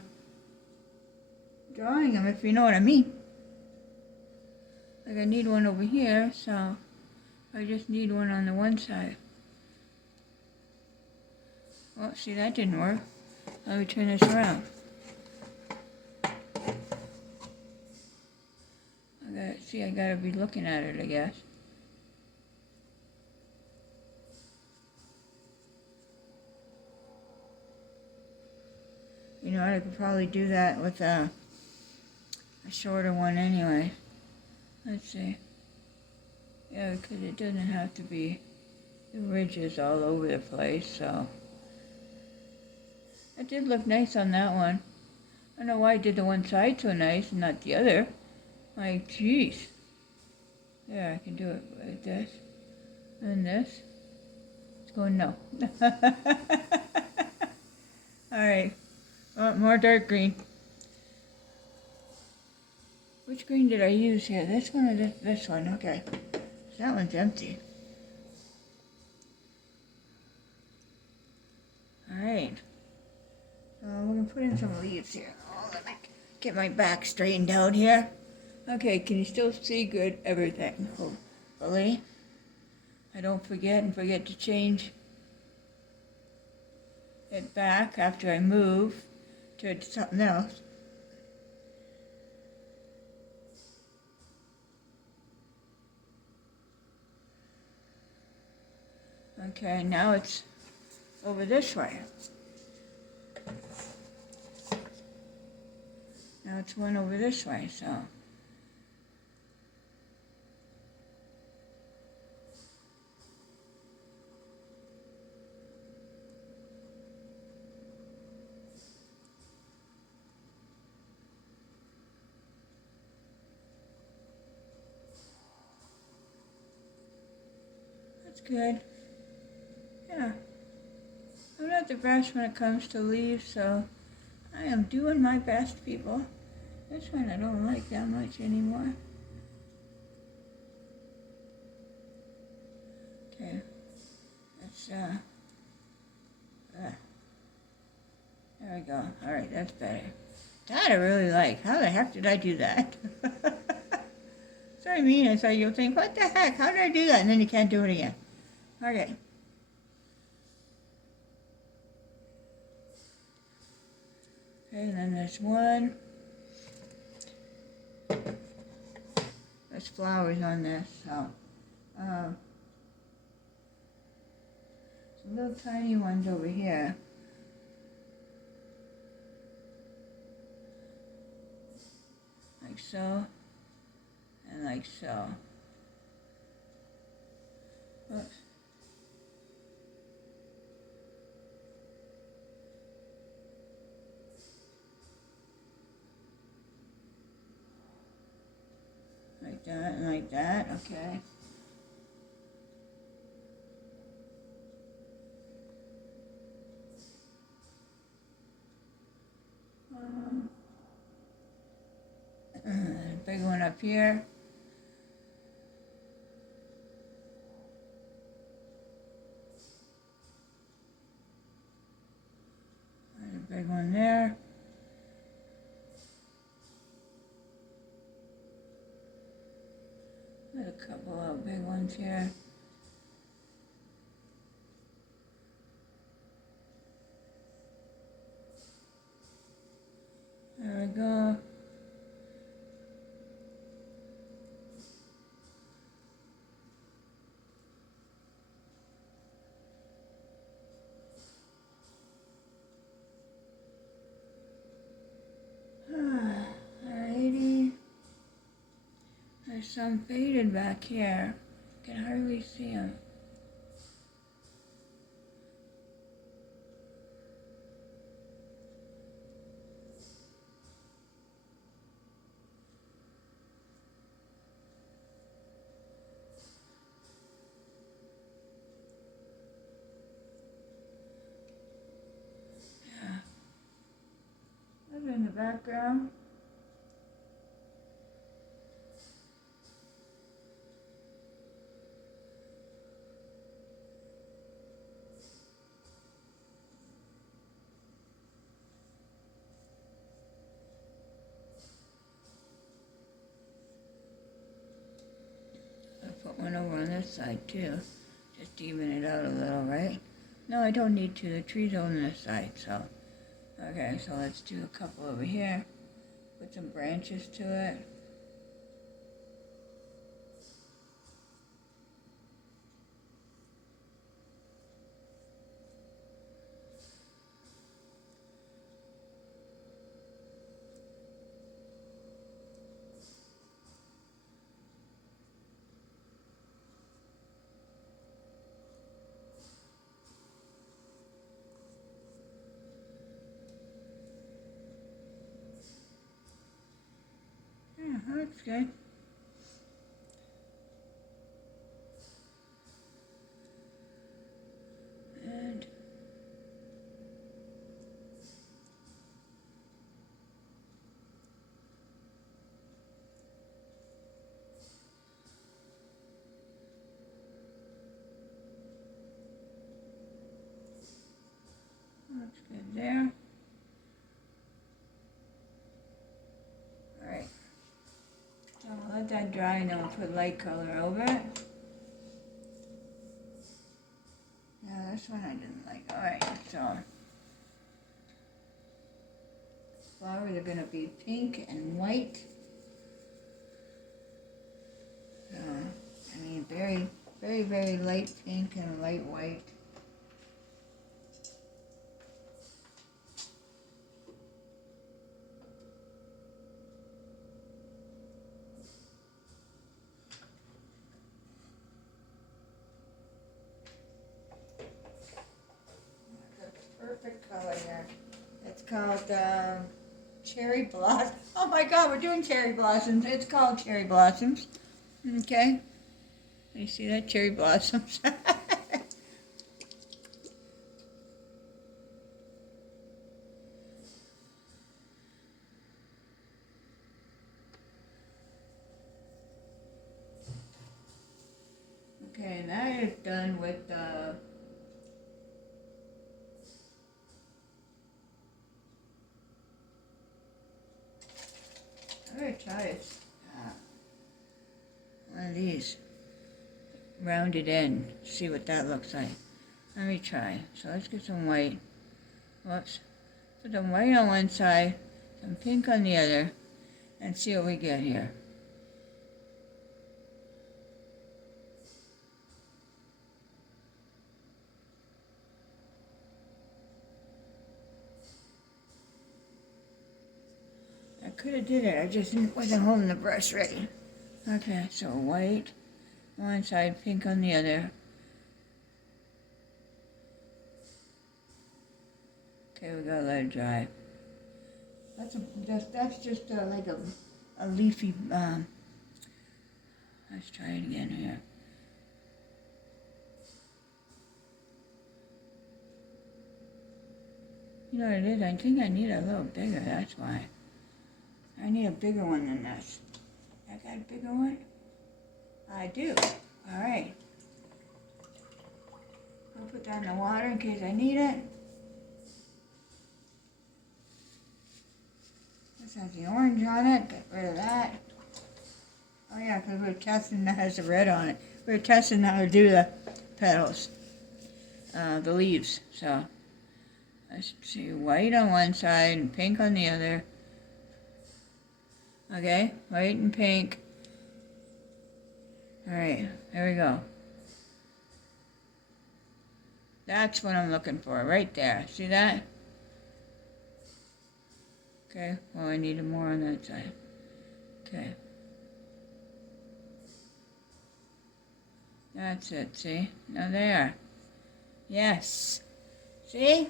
drawing them, if you know what I mean. Like I need one over here, so I just need one on the one side. Well, see, that didn't work. Let me turn this around. I gotta be looking at it, I guess. You know, I could probably do that with a shorter one anyway. Let's see. Yeah, because it doesn't have to be the ridges all over the place, so. It did look nice on that one. I don't know why I did the one side so nice and not the other. Like, jeez. Yeah, I can do it like this. And this. It's going no. Alright. Oh, more dark green. Which green did I use here? This one or this one? Okay. That one's empty. Alright. We're going to put in some leaves here. Oh, let me get my back straightened out here. Okay, can you still see good everything? Hopefully. I don't forget to change it back after I move to something else. Okay, now it's over this way. Now it's one over this way, so. That's good. Yeah. I'm not the best when it comes to leaves, so I am doing my best, people. This one I don't like that much anymore. Okay. Let's, there we go. Alright, that's better. That I really like. How the heck did I do that? So I mean, it's like you'll think, what the heck? How did I do that? And then you can't do it again. Okay. Okay, and then there's one. There's flowers on this, so. Some little tiny ones over here. Like so. And like so. Oops. Like that and like that, okay. Big one up here. And a big one there. There's a couple of big ones here. There we go. Alrighty. There's some faded back here. I can hardly see them. Those are in the background. I'll put one over on this side too, just to even it out a little, right? No, I don't need to. The tree's on this side, so. Okay, so let's do a couple over here. Put some branches to it. Yeah, that looks good. And looks good there. Alright. So I'll let that dry and then we'll put light color over it. Yeah, this one I didn't like. Alright, so flowers are gonna be pink and white. So I mean very, very, very light pink and light white. Perfect color here. It's called cherry blossom. Oh my God, we're doing cherry blossoms. It's called cherry blossoms. Okay. You see that? Cherry blossoms. Okay, now you're done with the I'm going to try it. One of these. Rounded end. See what that looks like. Let me try. So let's get some white. Whoops. Put some white on one side, some pink on the other, and see what we get here. I could have did it. I just wasn't holding the brush right. Okay, so white on one side, pink on the other. Okay, we gotta let it dry. That's just like a leafy. Let's try it again here. You know what it is? I think I need a little bigger. That's why. I need a bigger one than this. I got a bigger one? I do. All right. I'll put that in the water in case I need it. This has the orange on it. Get rid of that. Oh yeah, because we're testing that has the red on it. We're testing how to do the petals, the leaves. So let's see, white on one side and pink on the other. Okay, white and pink. All right, there we go. That's what I'm looking for, right there. See that? Okay, well I needed more on that side. Okay. That's it, see? Now there. Yes. See?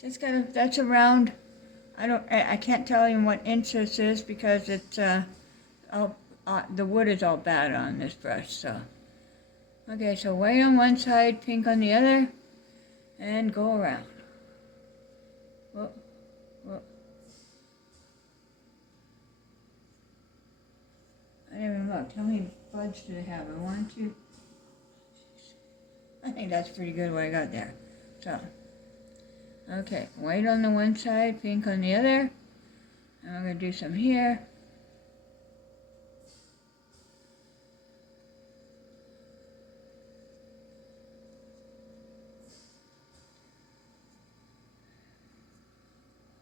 Just gotta, that's around, I can't tell you what inch this is because it's, all, the wood is all bad on this brush, so. Okay, so white on one side, pink on the other, and go around. Whoa, whoa. I didn't even look. How many buds do they have? One, two. I think that's pretty good what I got there. So, okay, white on the one side, pink on the other. And I'm going to do some here.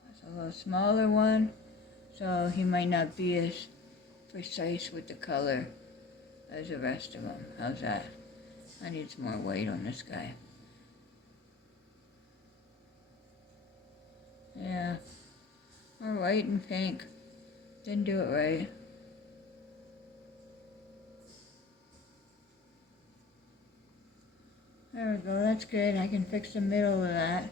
That's a little smaller one, so he might not be as precise with the color as the rest of them. How's that? I need some more white on this guy. Yeah, more white and pink. Didn't do it right. There we go, that's good. I can fix the middle of that.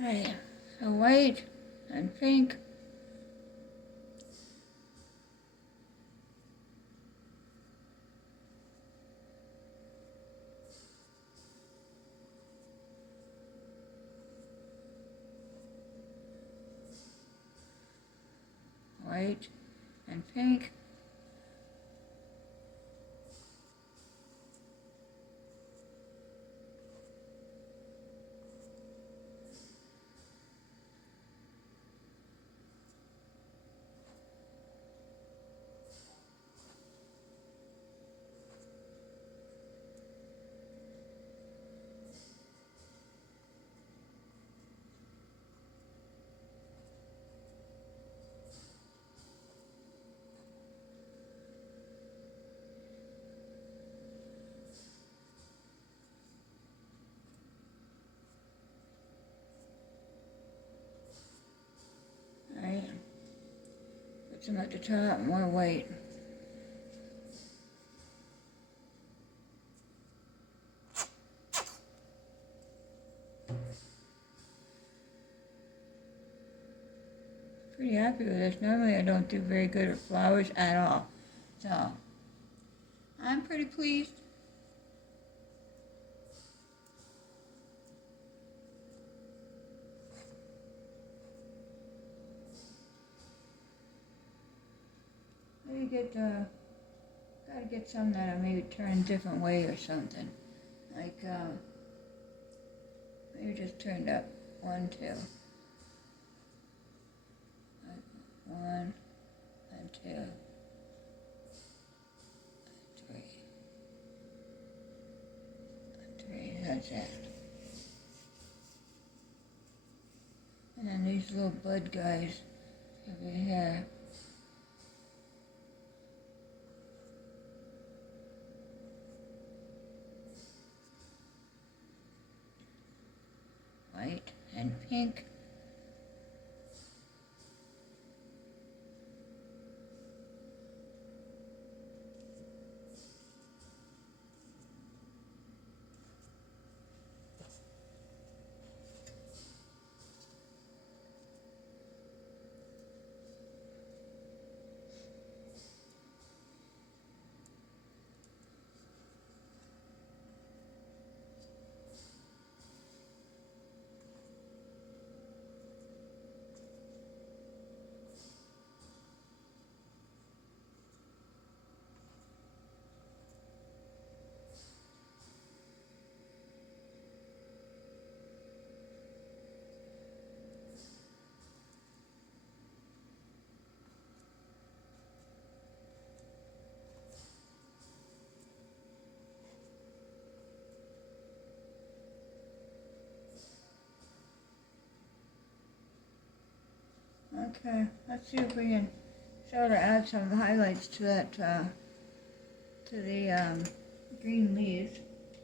Alright, so white and pink. White and pink. Alright, put some at the top, more white. Pretty happy with this. Normally I don't do very good at flowers at all. So, I'm pretty pleased. Maybe gotta get some that I maybe turn a different way or something. Like, maybe just turned up 1, 2. Like 1 and 2. 3. And 3, that's it. And then these little bud guys over here. White and pink. Okay, let's see if we can sort of add some highlights to that, to the green leaves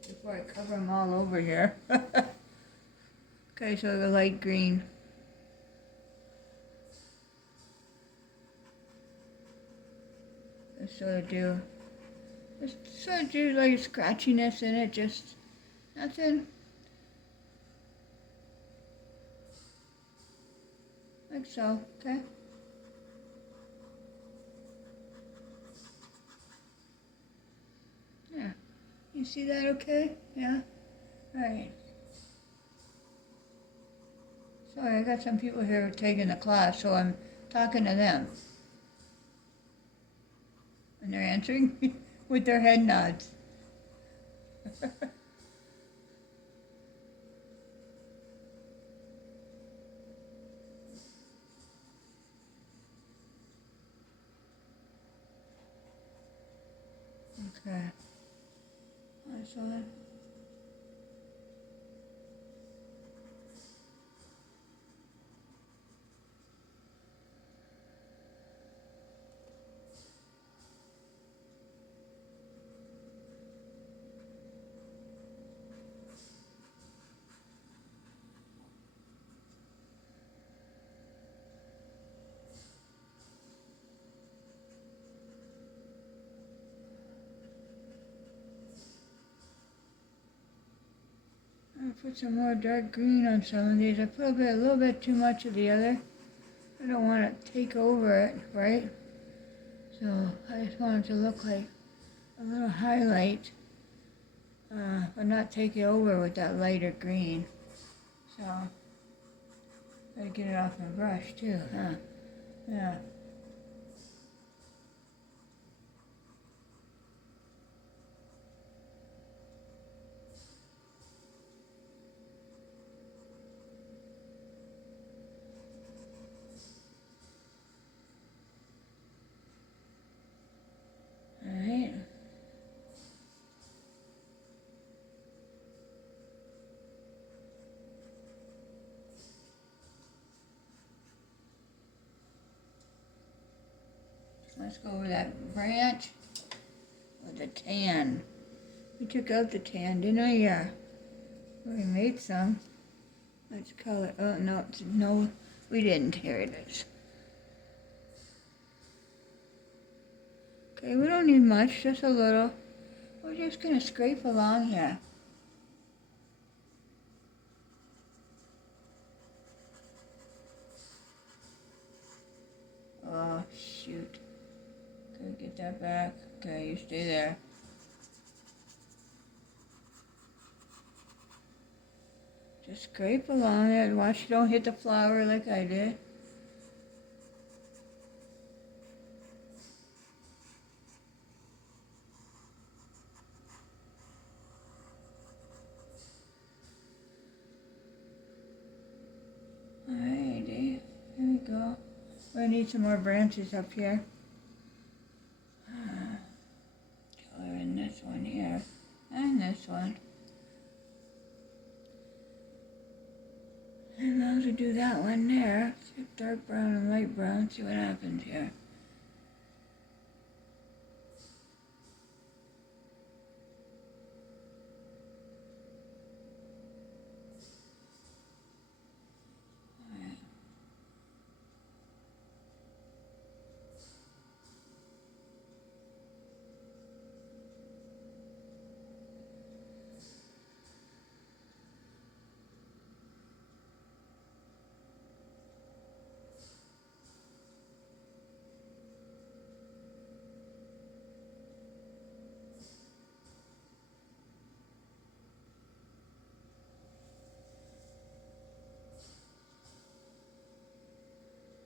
before I cover them all over here. Okay, so the light green. Let's sort of do Just sort of do like scratchiness in it, just nothing. Like so, okay? Yeah. You see that okay? Yeah? Alright. Sorry, I got some people here taking the class, so I'm talking to them. And they're answering with their head nods. Okay. That's all. I'll put some more dark green on some of these. I put a little bit too much of the other. I don't want to take over it, right? So I just want it to look like a little highlight, but not take it over with that lighter green. So, gotta get it off my brush too, huh? Yeah. Alright. Let's go over that branch with the tan. We took out the tan, didn't I? Yeah. We made some. Let's color. Oh, no, no, we didn't. Here it is. Okay, we don't need much, just a little. We're just going to scrape along here. Oh, shoot. Gotta get that back. Okay, you stay there. Just scrape along it. Watch you don't hit the flower like I did. Alrighty, here we go. We need some more branches up here. Color in this one here, and this one. And I'll to do that one there. Dark brown and light brown, see what happens here.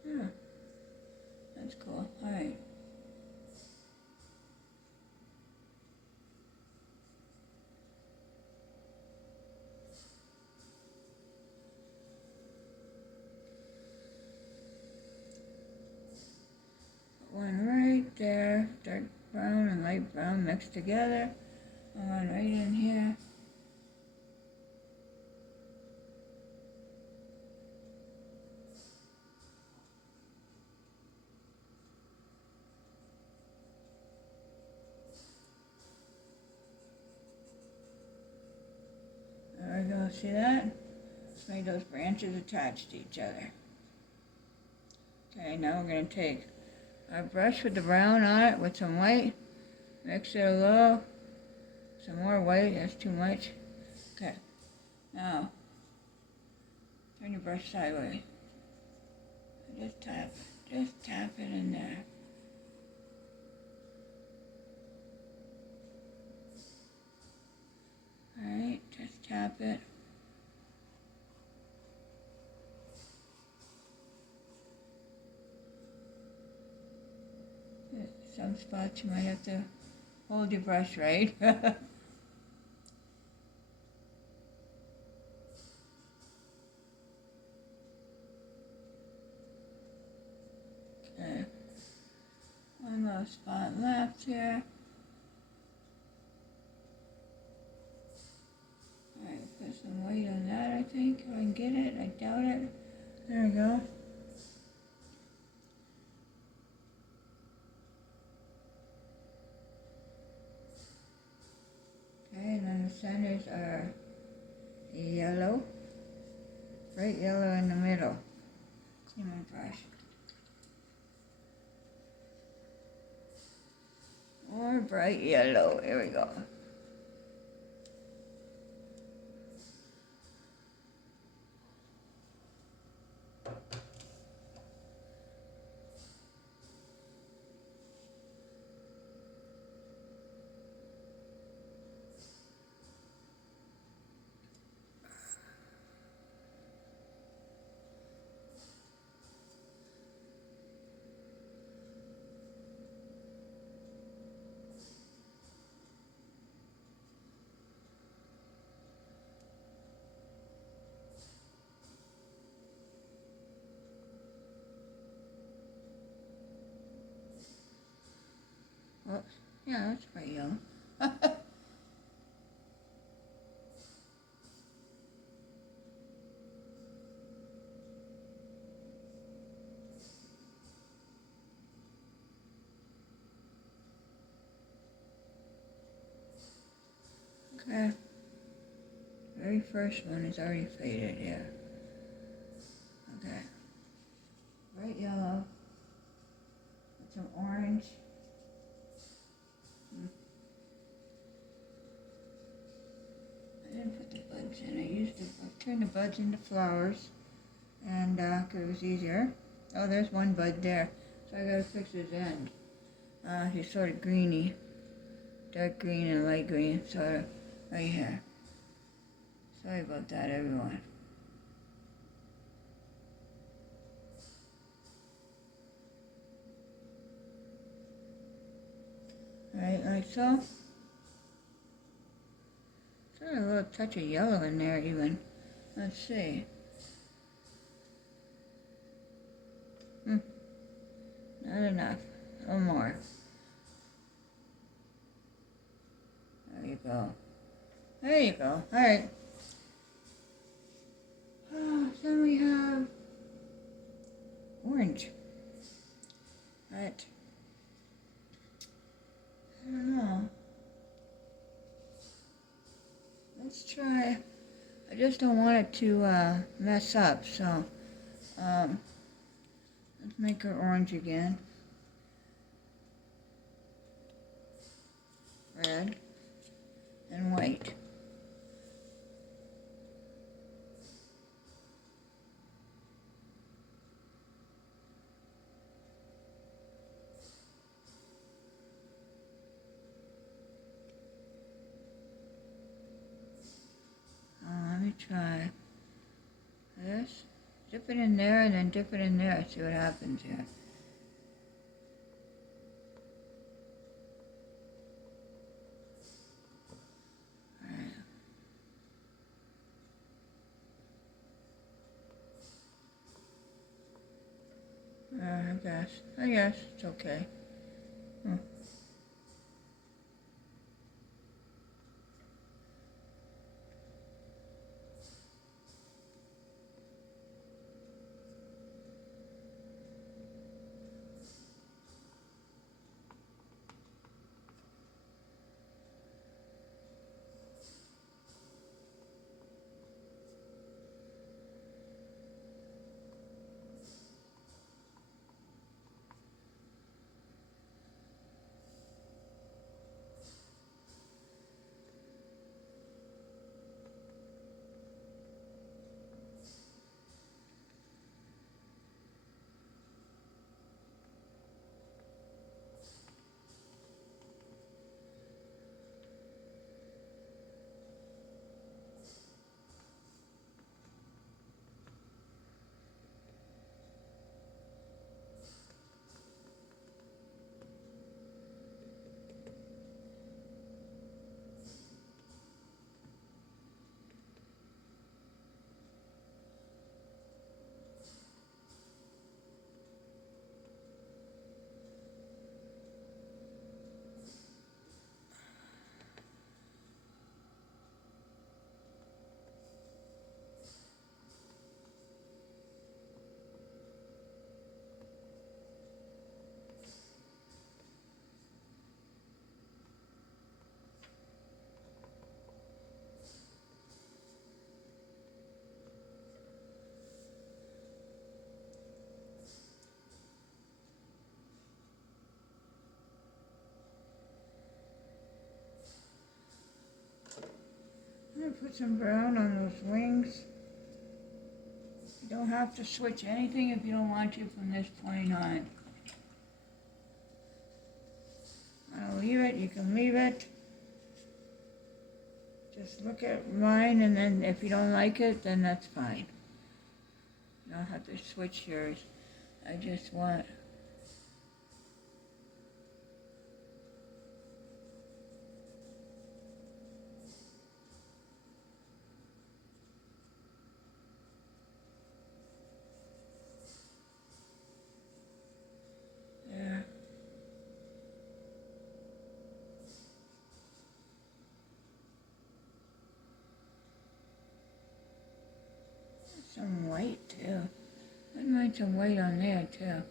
Yeah, that's cool. Alright. One right there, dark brown and light brown mixed together. One right in here. There we go, see that? Let's make those branches attached to each other. Okay, now we're going to take our brush with the brown on it with some white, Mix it a little. Some more white, that's too much. Okay. Now, turn your brush sideways. Just tap it in there. Alright, just tap it. Some spots you might have to hold your brush right. Okay. One little spot left here. Alright, put some weight on that, I think. If I can get it, I doubt it. There we go. Okay, and then the centers are yellow. Bright yellow in the middle. Clean my brush. More bright yellow. Here we go. Whoops. Yeah, that's bright yellow. Okay. Very first one is already faded, yeah. Okay. Bright yellow. With some orange. I didn't put the buds in. I turned the buds into flowers. And, 'cause it was easier. Oh, there's one bud there. So I gotta fix his end. He's sort of greeny. Dark green and light green, sort of right here. Sorry about that, everyone. Right, like so. Sort of a little touch of yellow in there even. Let's see. Not enough. A little more. There you go. There you go. Alright. Then we have orange. Right. I don't know. Let's try. I just don't want it to mess up, so let's make her orange again. Red and white. Let me try this. Dip it in there and then dip it in there. See what happens here. I guess it's okay. put some brown on those wings. You don't have to switch anything if you don't want to from this point on. I'll leave it, you can leave it. Just look at mine, and then if you don't like it, then that's fine. You don't have to switch yours. I just want there. Some white too. I might some white on there too.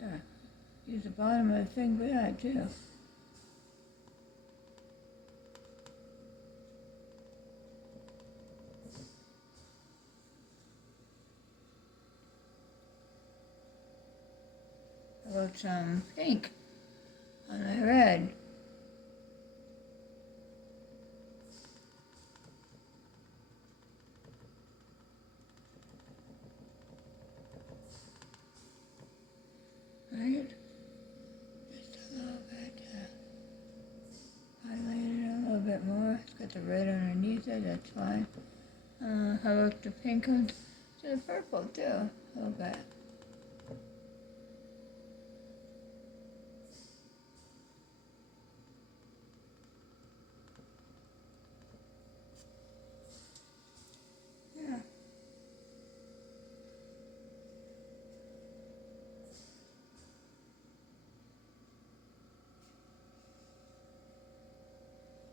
There. Use the bottom of the thing for that too. How about some pink on the red? Right? Just a little bit. Highlight it a little bit more. It's got the red underneath it, that's fine. How about the pink one? To the purple too, a little bit. Yeah.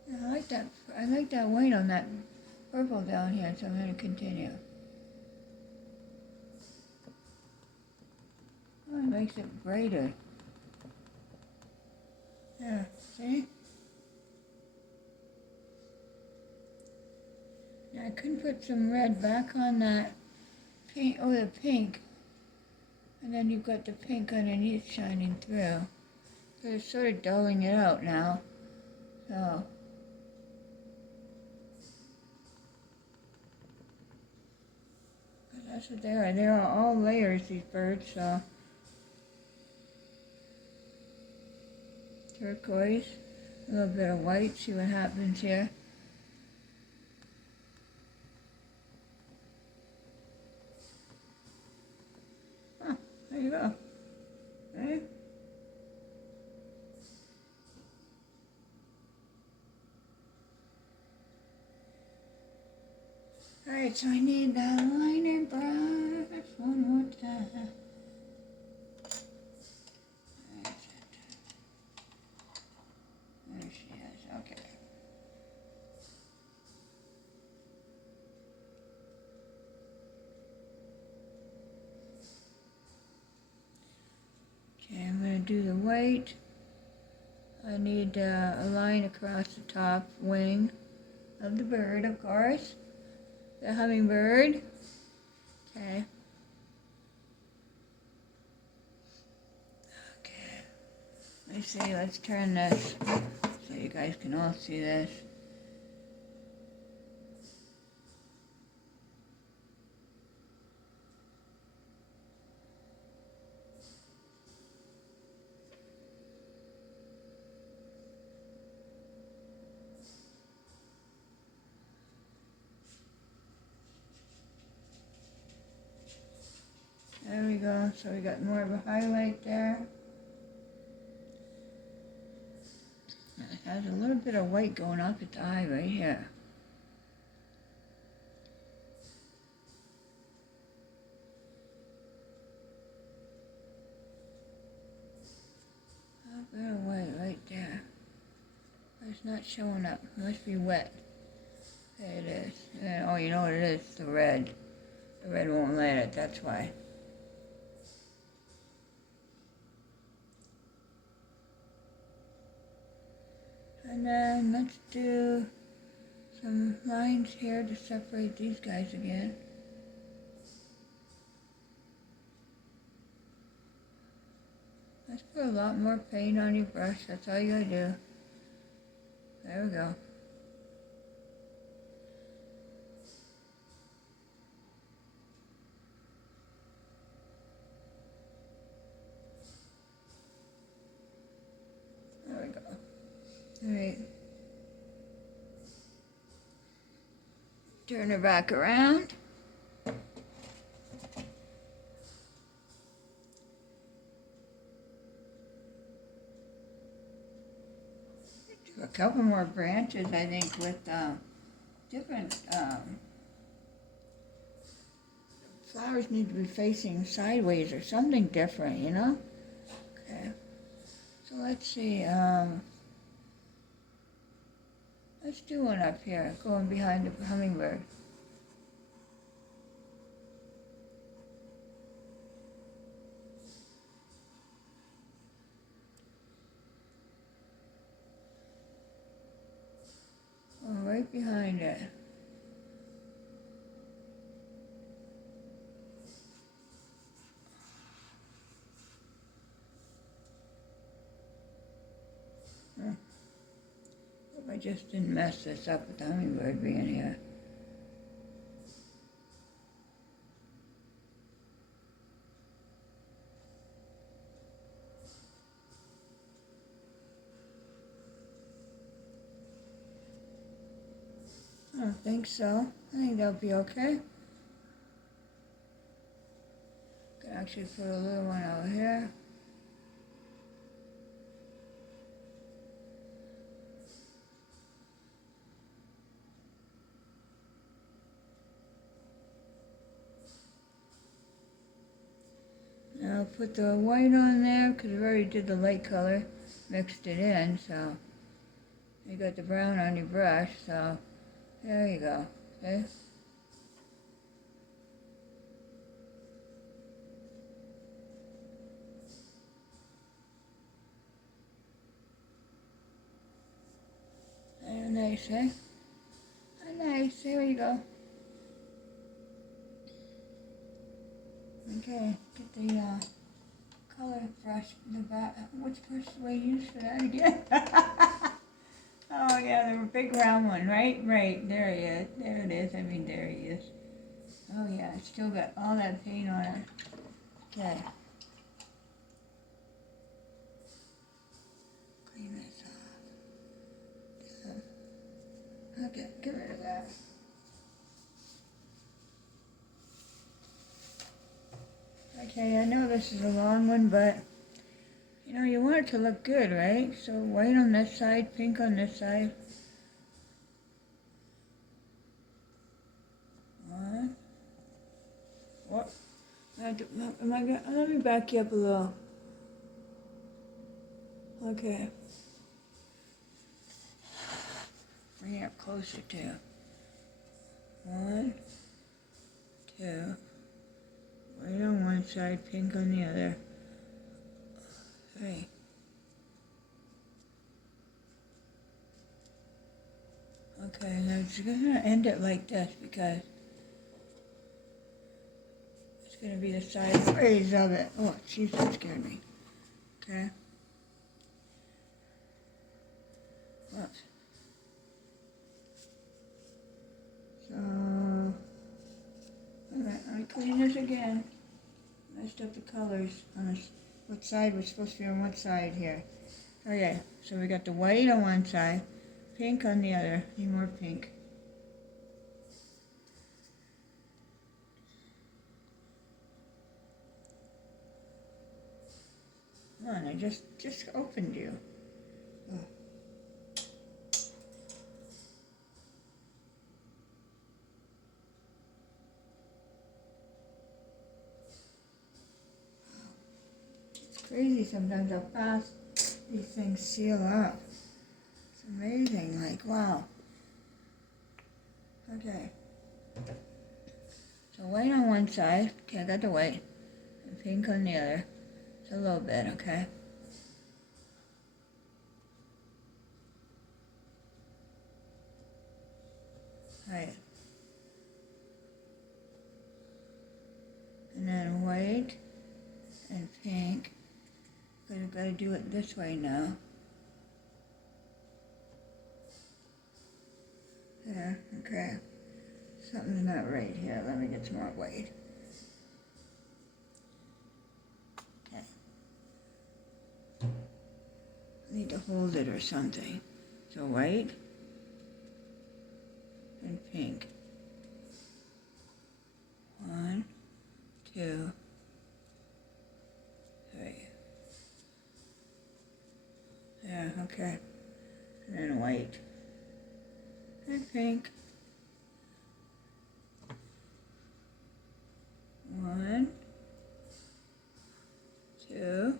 Yeah, I like that. I like that white on that purple down here, so I'm going to continue. Oh, it makes it brighter. Yeah, see? Now I could put some red back on that pink, oh, the pink. And then you've got the pink underneath shining through. So it's sort of dulling it out now. So. That's what they are. They are all layers, these birds, so. Turquoise. A little bit of white, see what happens here. Huh, there you go. Right? Alright, so I need that liner brush one more time. There she is, okay. Okay, I'm going to do the white. I need a line across the top wing of the bird, of course. The hummingbird. Okay. Okay. Let's see, let's turn this so you guys can all see this. There we go, so we got more of a highlight there. It has a little bit of white going up its eye right here. A bit of white right there. But it's not showing up. It must be wet. There it is. And, oh, you know what it is? The red. The red won't let it, that's why. And then let's do some lines here to separate these guys again. Let's put a a lot more paint on your brush. That's all you gotta do. There we go. There we go. Alright. Turn her back around. Do a couple more branches, I think, with different flowers need to be facing sideways or something different, you know? Okay. So let's see. Let's do one up here, going behind the hummingbird. Oh, right behind it. Hope I just didn't mess this up with the hummingbird being here. I don't think so. I think that'll be okay. Could actually put a little one over here. Now I'll put the white on there because I already did the light color, mixed it in, so you got the brown on your brush, so there you go. Okay. There, nice, eh? Nice. There you go. Okay, get the color brush, the back. Which brush do I use for that again? Oh yeah, the big round one, right? Right, there he is. There it is. I mean, there he is. Oh yeah, it's still got all that paint on it. Okay. Clean this off. Okay, get rid of that. Okay, I know this is a long one, but you know, you want it to look good, right? So white on this side, pink on this side. One. What? Am I gonna, let me back you up a little. Okay. Bring it up closer too. 1, 2. White on one side, pink on the other. 3. Okay, now I'm just gonna end it like this because it's gonna be the sideways of it. Oh, jeez, that scared me. Okay. Whoops. So, alright, I'm gonna clean this again. Messed up the colors on this. What side was supposed to be on what side here? Okay, so we got the white on one side, pink on the other. Need more pink. Come on, I just opened you. Oh. It's crazy sometimes how fast these things seal up. It's amazing, like, wow. Okay. So white on one side. Okay, I got the white. And pink on the other. Just a little bit, okay? Alright. And then white and pink I've got to do it this way now. There, okay. Something's not right here. Let me get some more white. Okay. I need to hold it or something. So white and pink. 1, 2, 3. Yeah, okay. And then white and pink. 1, 2,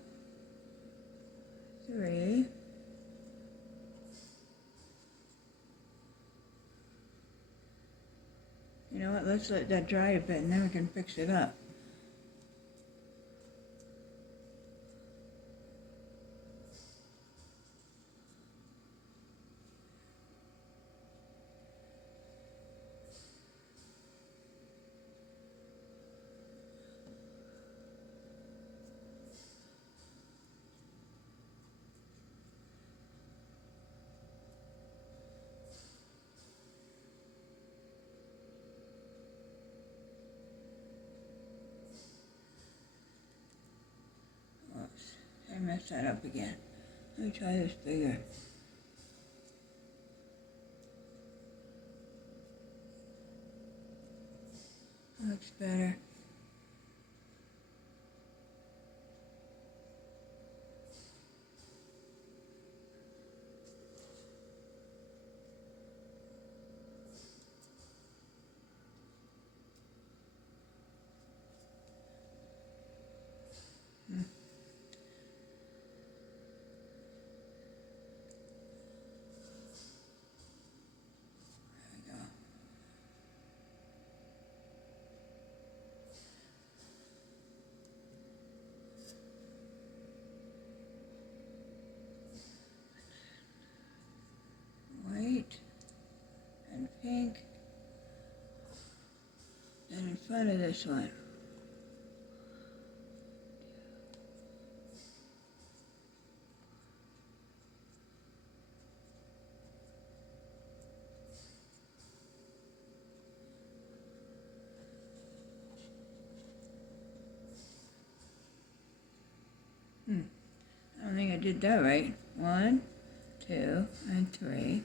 3. You know what, let's let that dry a bit and then we can fix it up. Oops, I messed that up again. Let me try this bigger. Looks better. White and pink. And in front of this one. I don't think I did that right. 1, 2, and 3.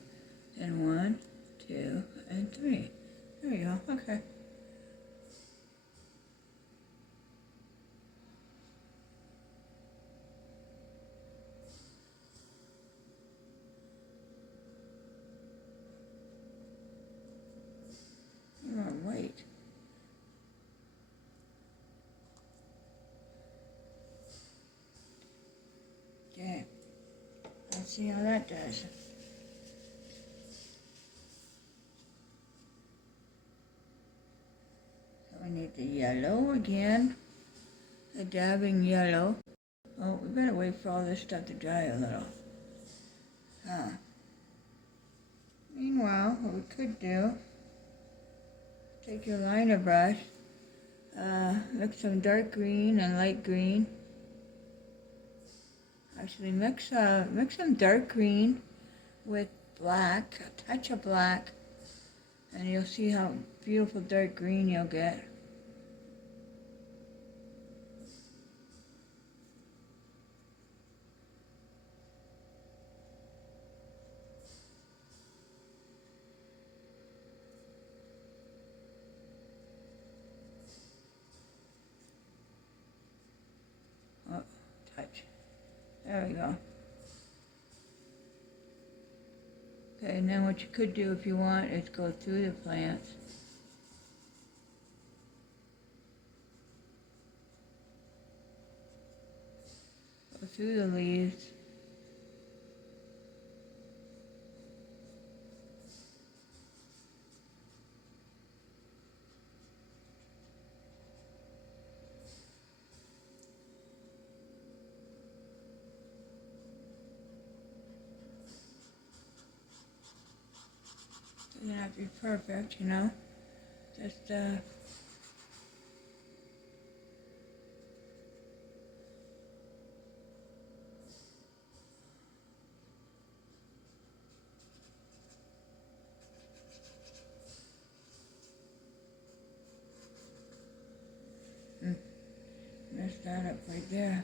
Then 1, 2, and 3. There we go. Okay. More white. Okay. Let's see how that does. So we need the yellow again. The dabbing yellow. Oh, we better wait for all this stuff to dry a little. Meanwhile, what we could do, take your liner brush, mix some dark green and light green. Actually, mix some dark green with black, a touch of black, and you'll see how beautiful dark green you'll get. Oh, touch. There we go. Okay, and then what you could do if you want is go through the plants. Go through the leaves. Doesn't have to be perfect, you know. Just that up right there.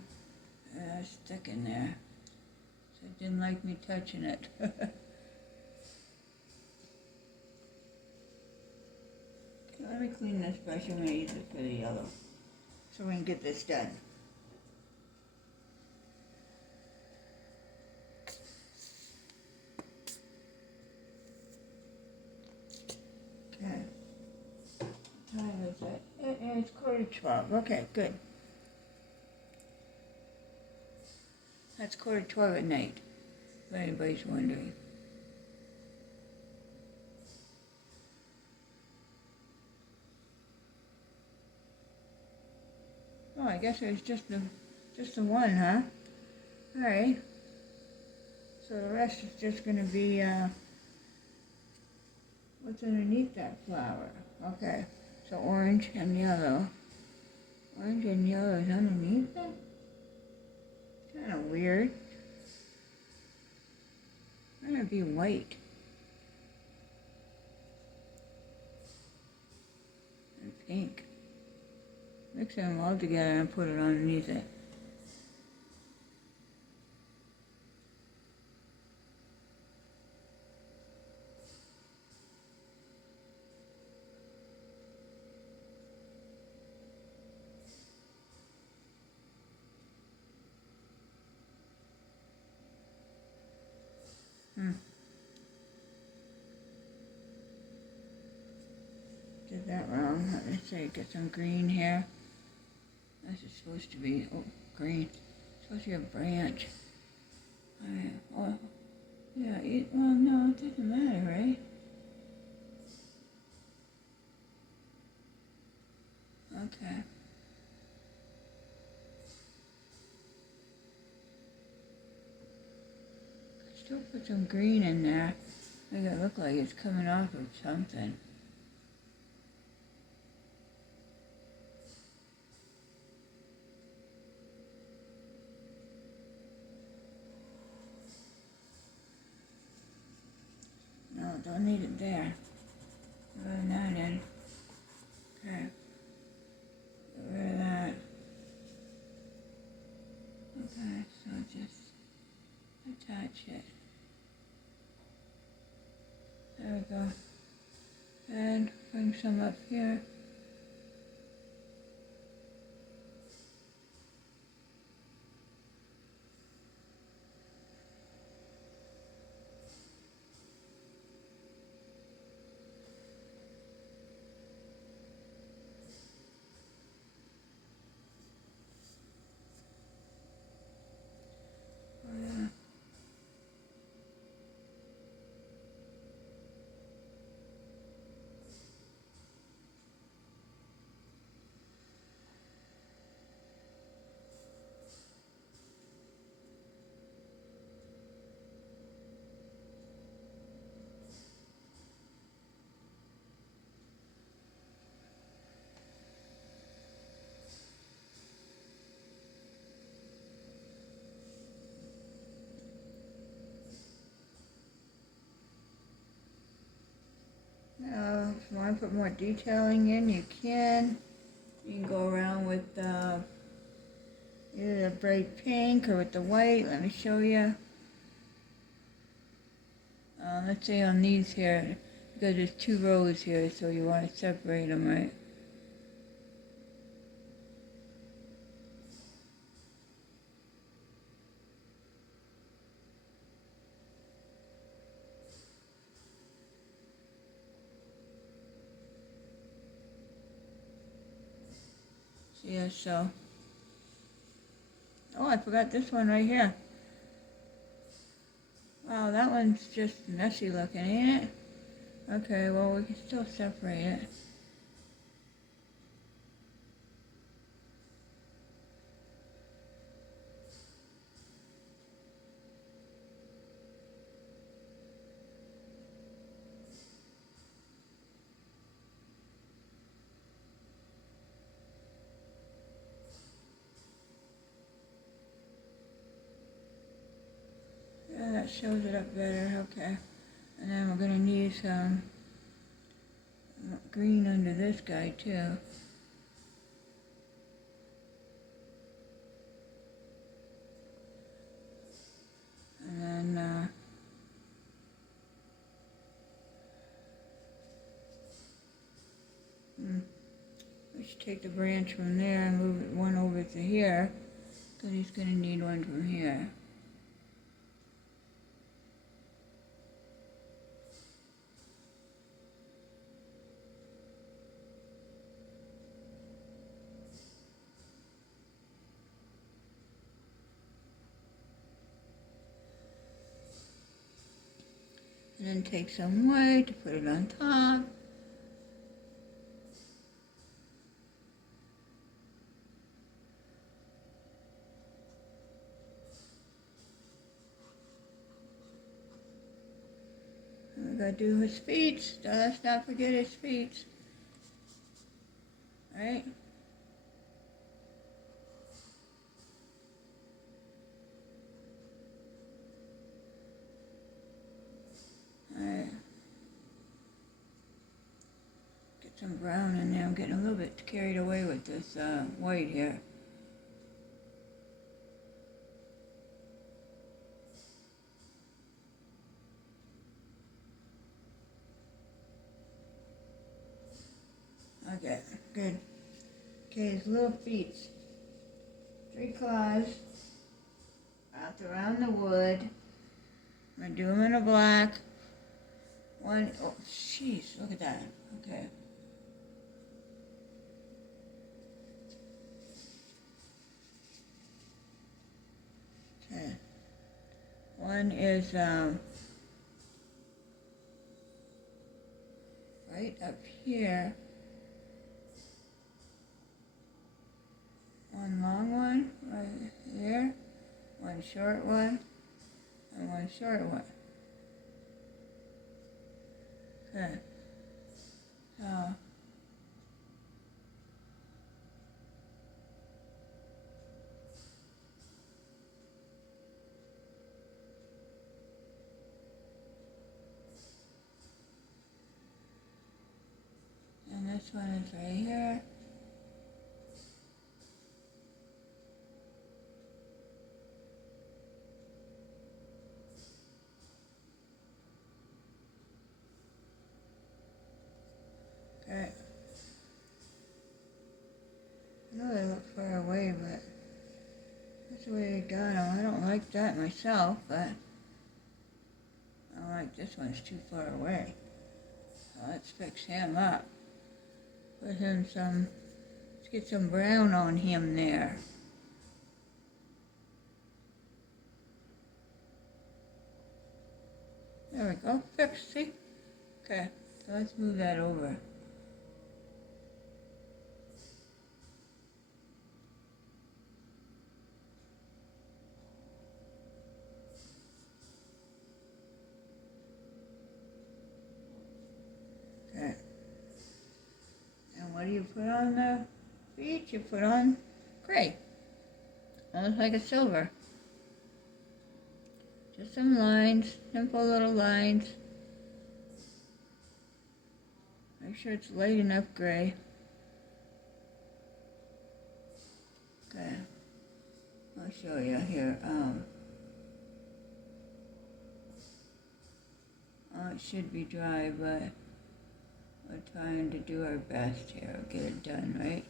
Stuck in there. So it didn't like me touching it. Let me clean this brush. I'm going to use it for the yellow so we can get this done. Okay. What time is it? It's 11:45. Okay, good. That's 11:45 at night, if anybody's wondering. Oh, I guess there's just the one, huh? All right. So the rest is just going to be what's underneath that flower. Okay. So orange and yellow. Orange and yellow is underneath it? Kind of weird. It's going to be white. And pink. Mix them all together and put it underneath it. Did that wrong. Let me see, get some green here. This is supposed to be, green. It's supposed to be a branch. Alright, well, yeah, well, no, it doesn't matter, right? Okay. Still put some green in there. Make it look like it's coming off of something. No, don't need it there. Run that in. Okay. Get rid of that. Okay, so just attach it. There we go. And bring some up here. Now, if you want to put more detailing in, you can. You can go around with either the bright pink or with the white. Let me show you. Let's say on these here, because there's 2 rows here, so you want to separate them, right? Yeah, so. Oh, I forgot this one right here. Wow, that one's just messy looking, ain't it? Okay, well, we can still separate it. Yeah, that shows it up better, okay. And then we're going to need some green under this guy, too. And then let's take the branch from there and move it one over to here, because he's going to need one from here. And then take some white to put it on top. And we gotta do his feet. Let's not forget his feet. Right? Alright. Get some brown in there. I'm getting a little bit carried away with this white here. Okay, good. Okay, his little feet. 3 claws. Wrapped around the wood. I'm going to do them in a black. One, oh, jeez, look at that. Okay. Okay. One is right up here. One long one right here. One short one. And one short one. Okay. So, and this one is right here. Okay. I know they look far away, but that's the way they got them. I don't like that myself, but I don't like this one's too far away. So let's fix him up. Put him some, let's get some brown on him there. There we go, fixed, see? Okay, so let's move that over. Okay. And what do you put on the feet? You put on gray. Almost like a silver. Just some lines, simple little lines. Make sure it's light enough gray. Okay. I'll show you here. Oh, it should be dry, but we're trying to do our best here. Get it done, right?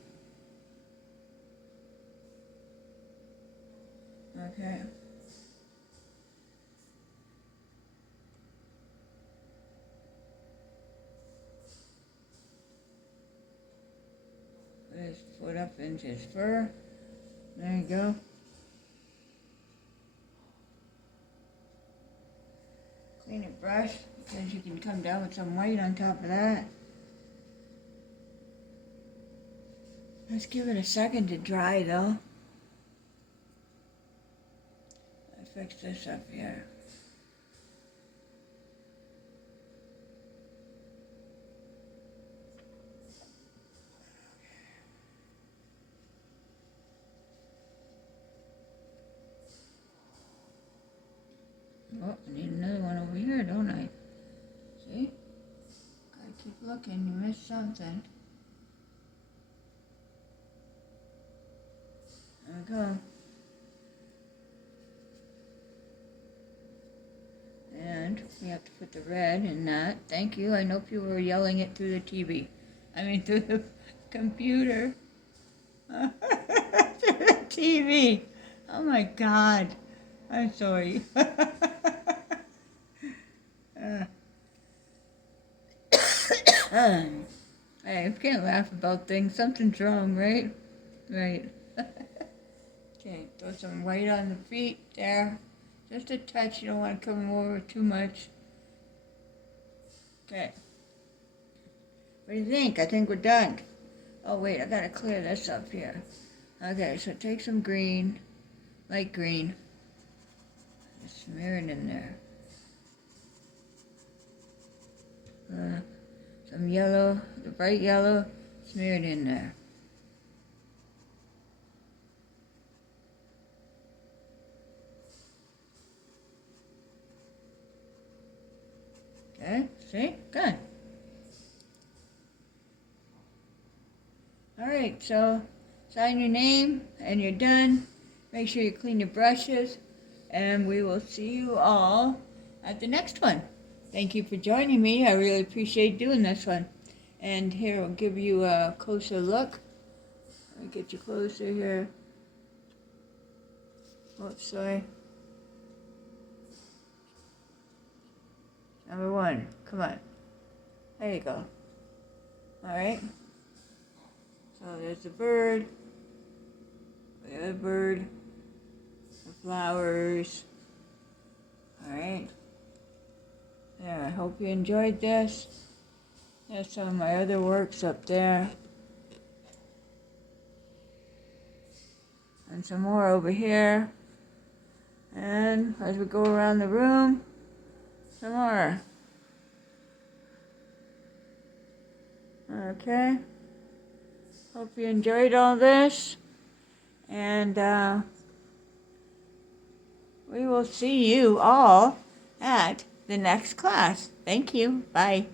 Okay. Put his foot up into his fur. There you go. Clean it brush, because you can come down with some white on top of that. Let's give it a second to dry though. I fix this up here. Oh, I need another one over here, don't I? See? Gotta keep looking, you missed something. There we go. put the red in that. Thank you. I know people were yelling it through the TV. I mean, through the computer. Through the TV. Oh my God. I'm sorry. Hey, I can't laugh about things. Something's wrong, right? Right. Okay, throw some white on the feet there. Just a touch. You don't want to come over too much. Okay. What do you think? I think we're done. Oh, wait, I gotta clear this up here. Okay, so take some green, light green. Just smear it in there. Some yellow, the bright yellow, smear it in there. Okay, see? Good. Alright, so sign your name and you're done. Make sure you clean your brushes, and we will see you all at the next one. Thank you for joining me. I really appreciate doing this one. And here, I'll give you a closer look. Let me get you closer here. Oops, sorry. Number one, come on. There you go. Alright. So there's the bird, the other bird, the flowers. Alright. There, I hope you enjoyed this. There's some of my other works up there. And some more over here. And as we go around the room, some more. Okay. Hope you enjoyed all this. And we will see you all at the next class. Thank you. Bye.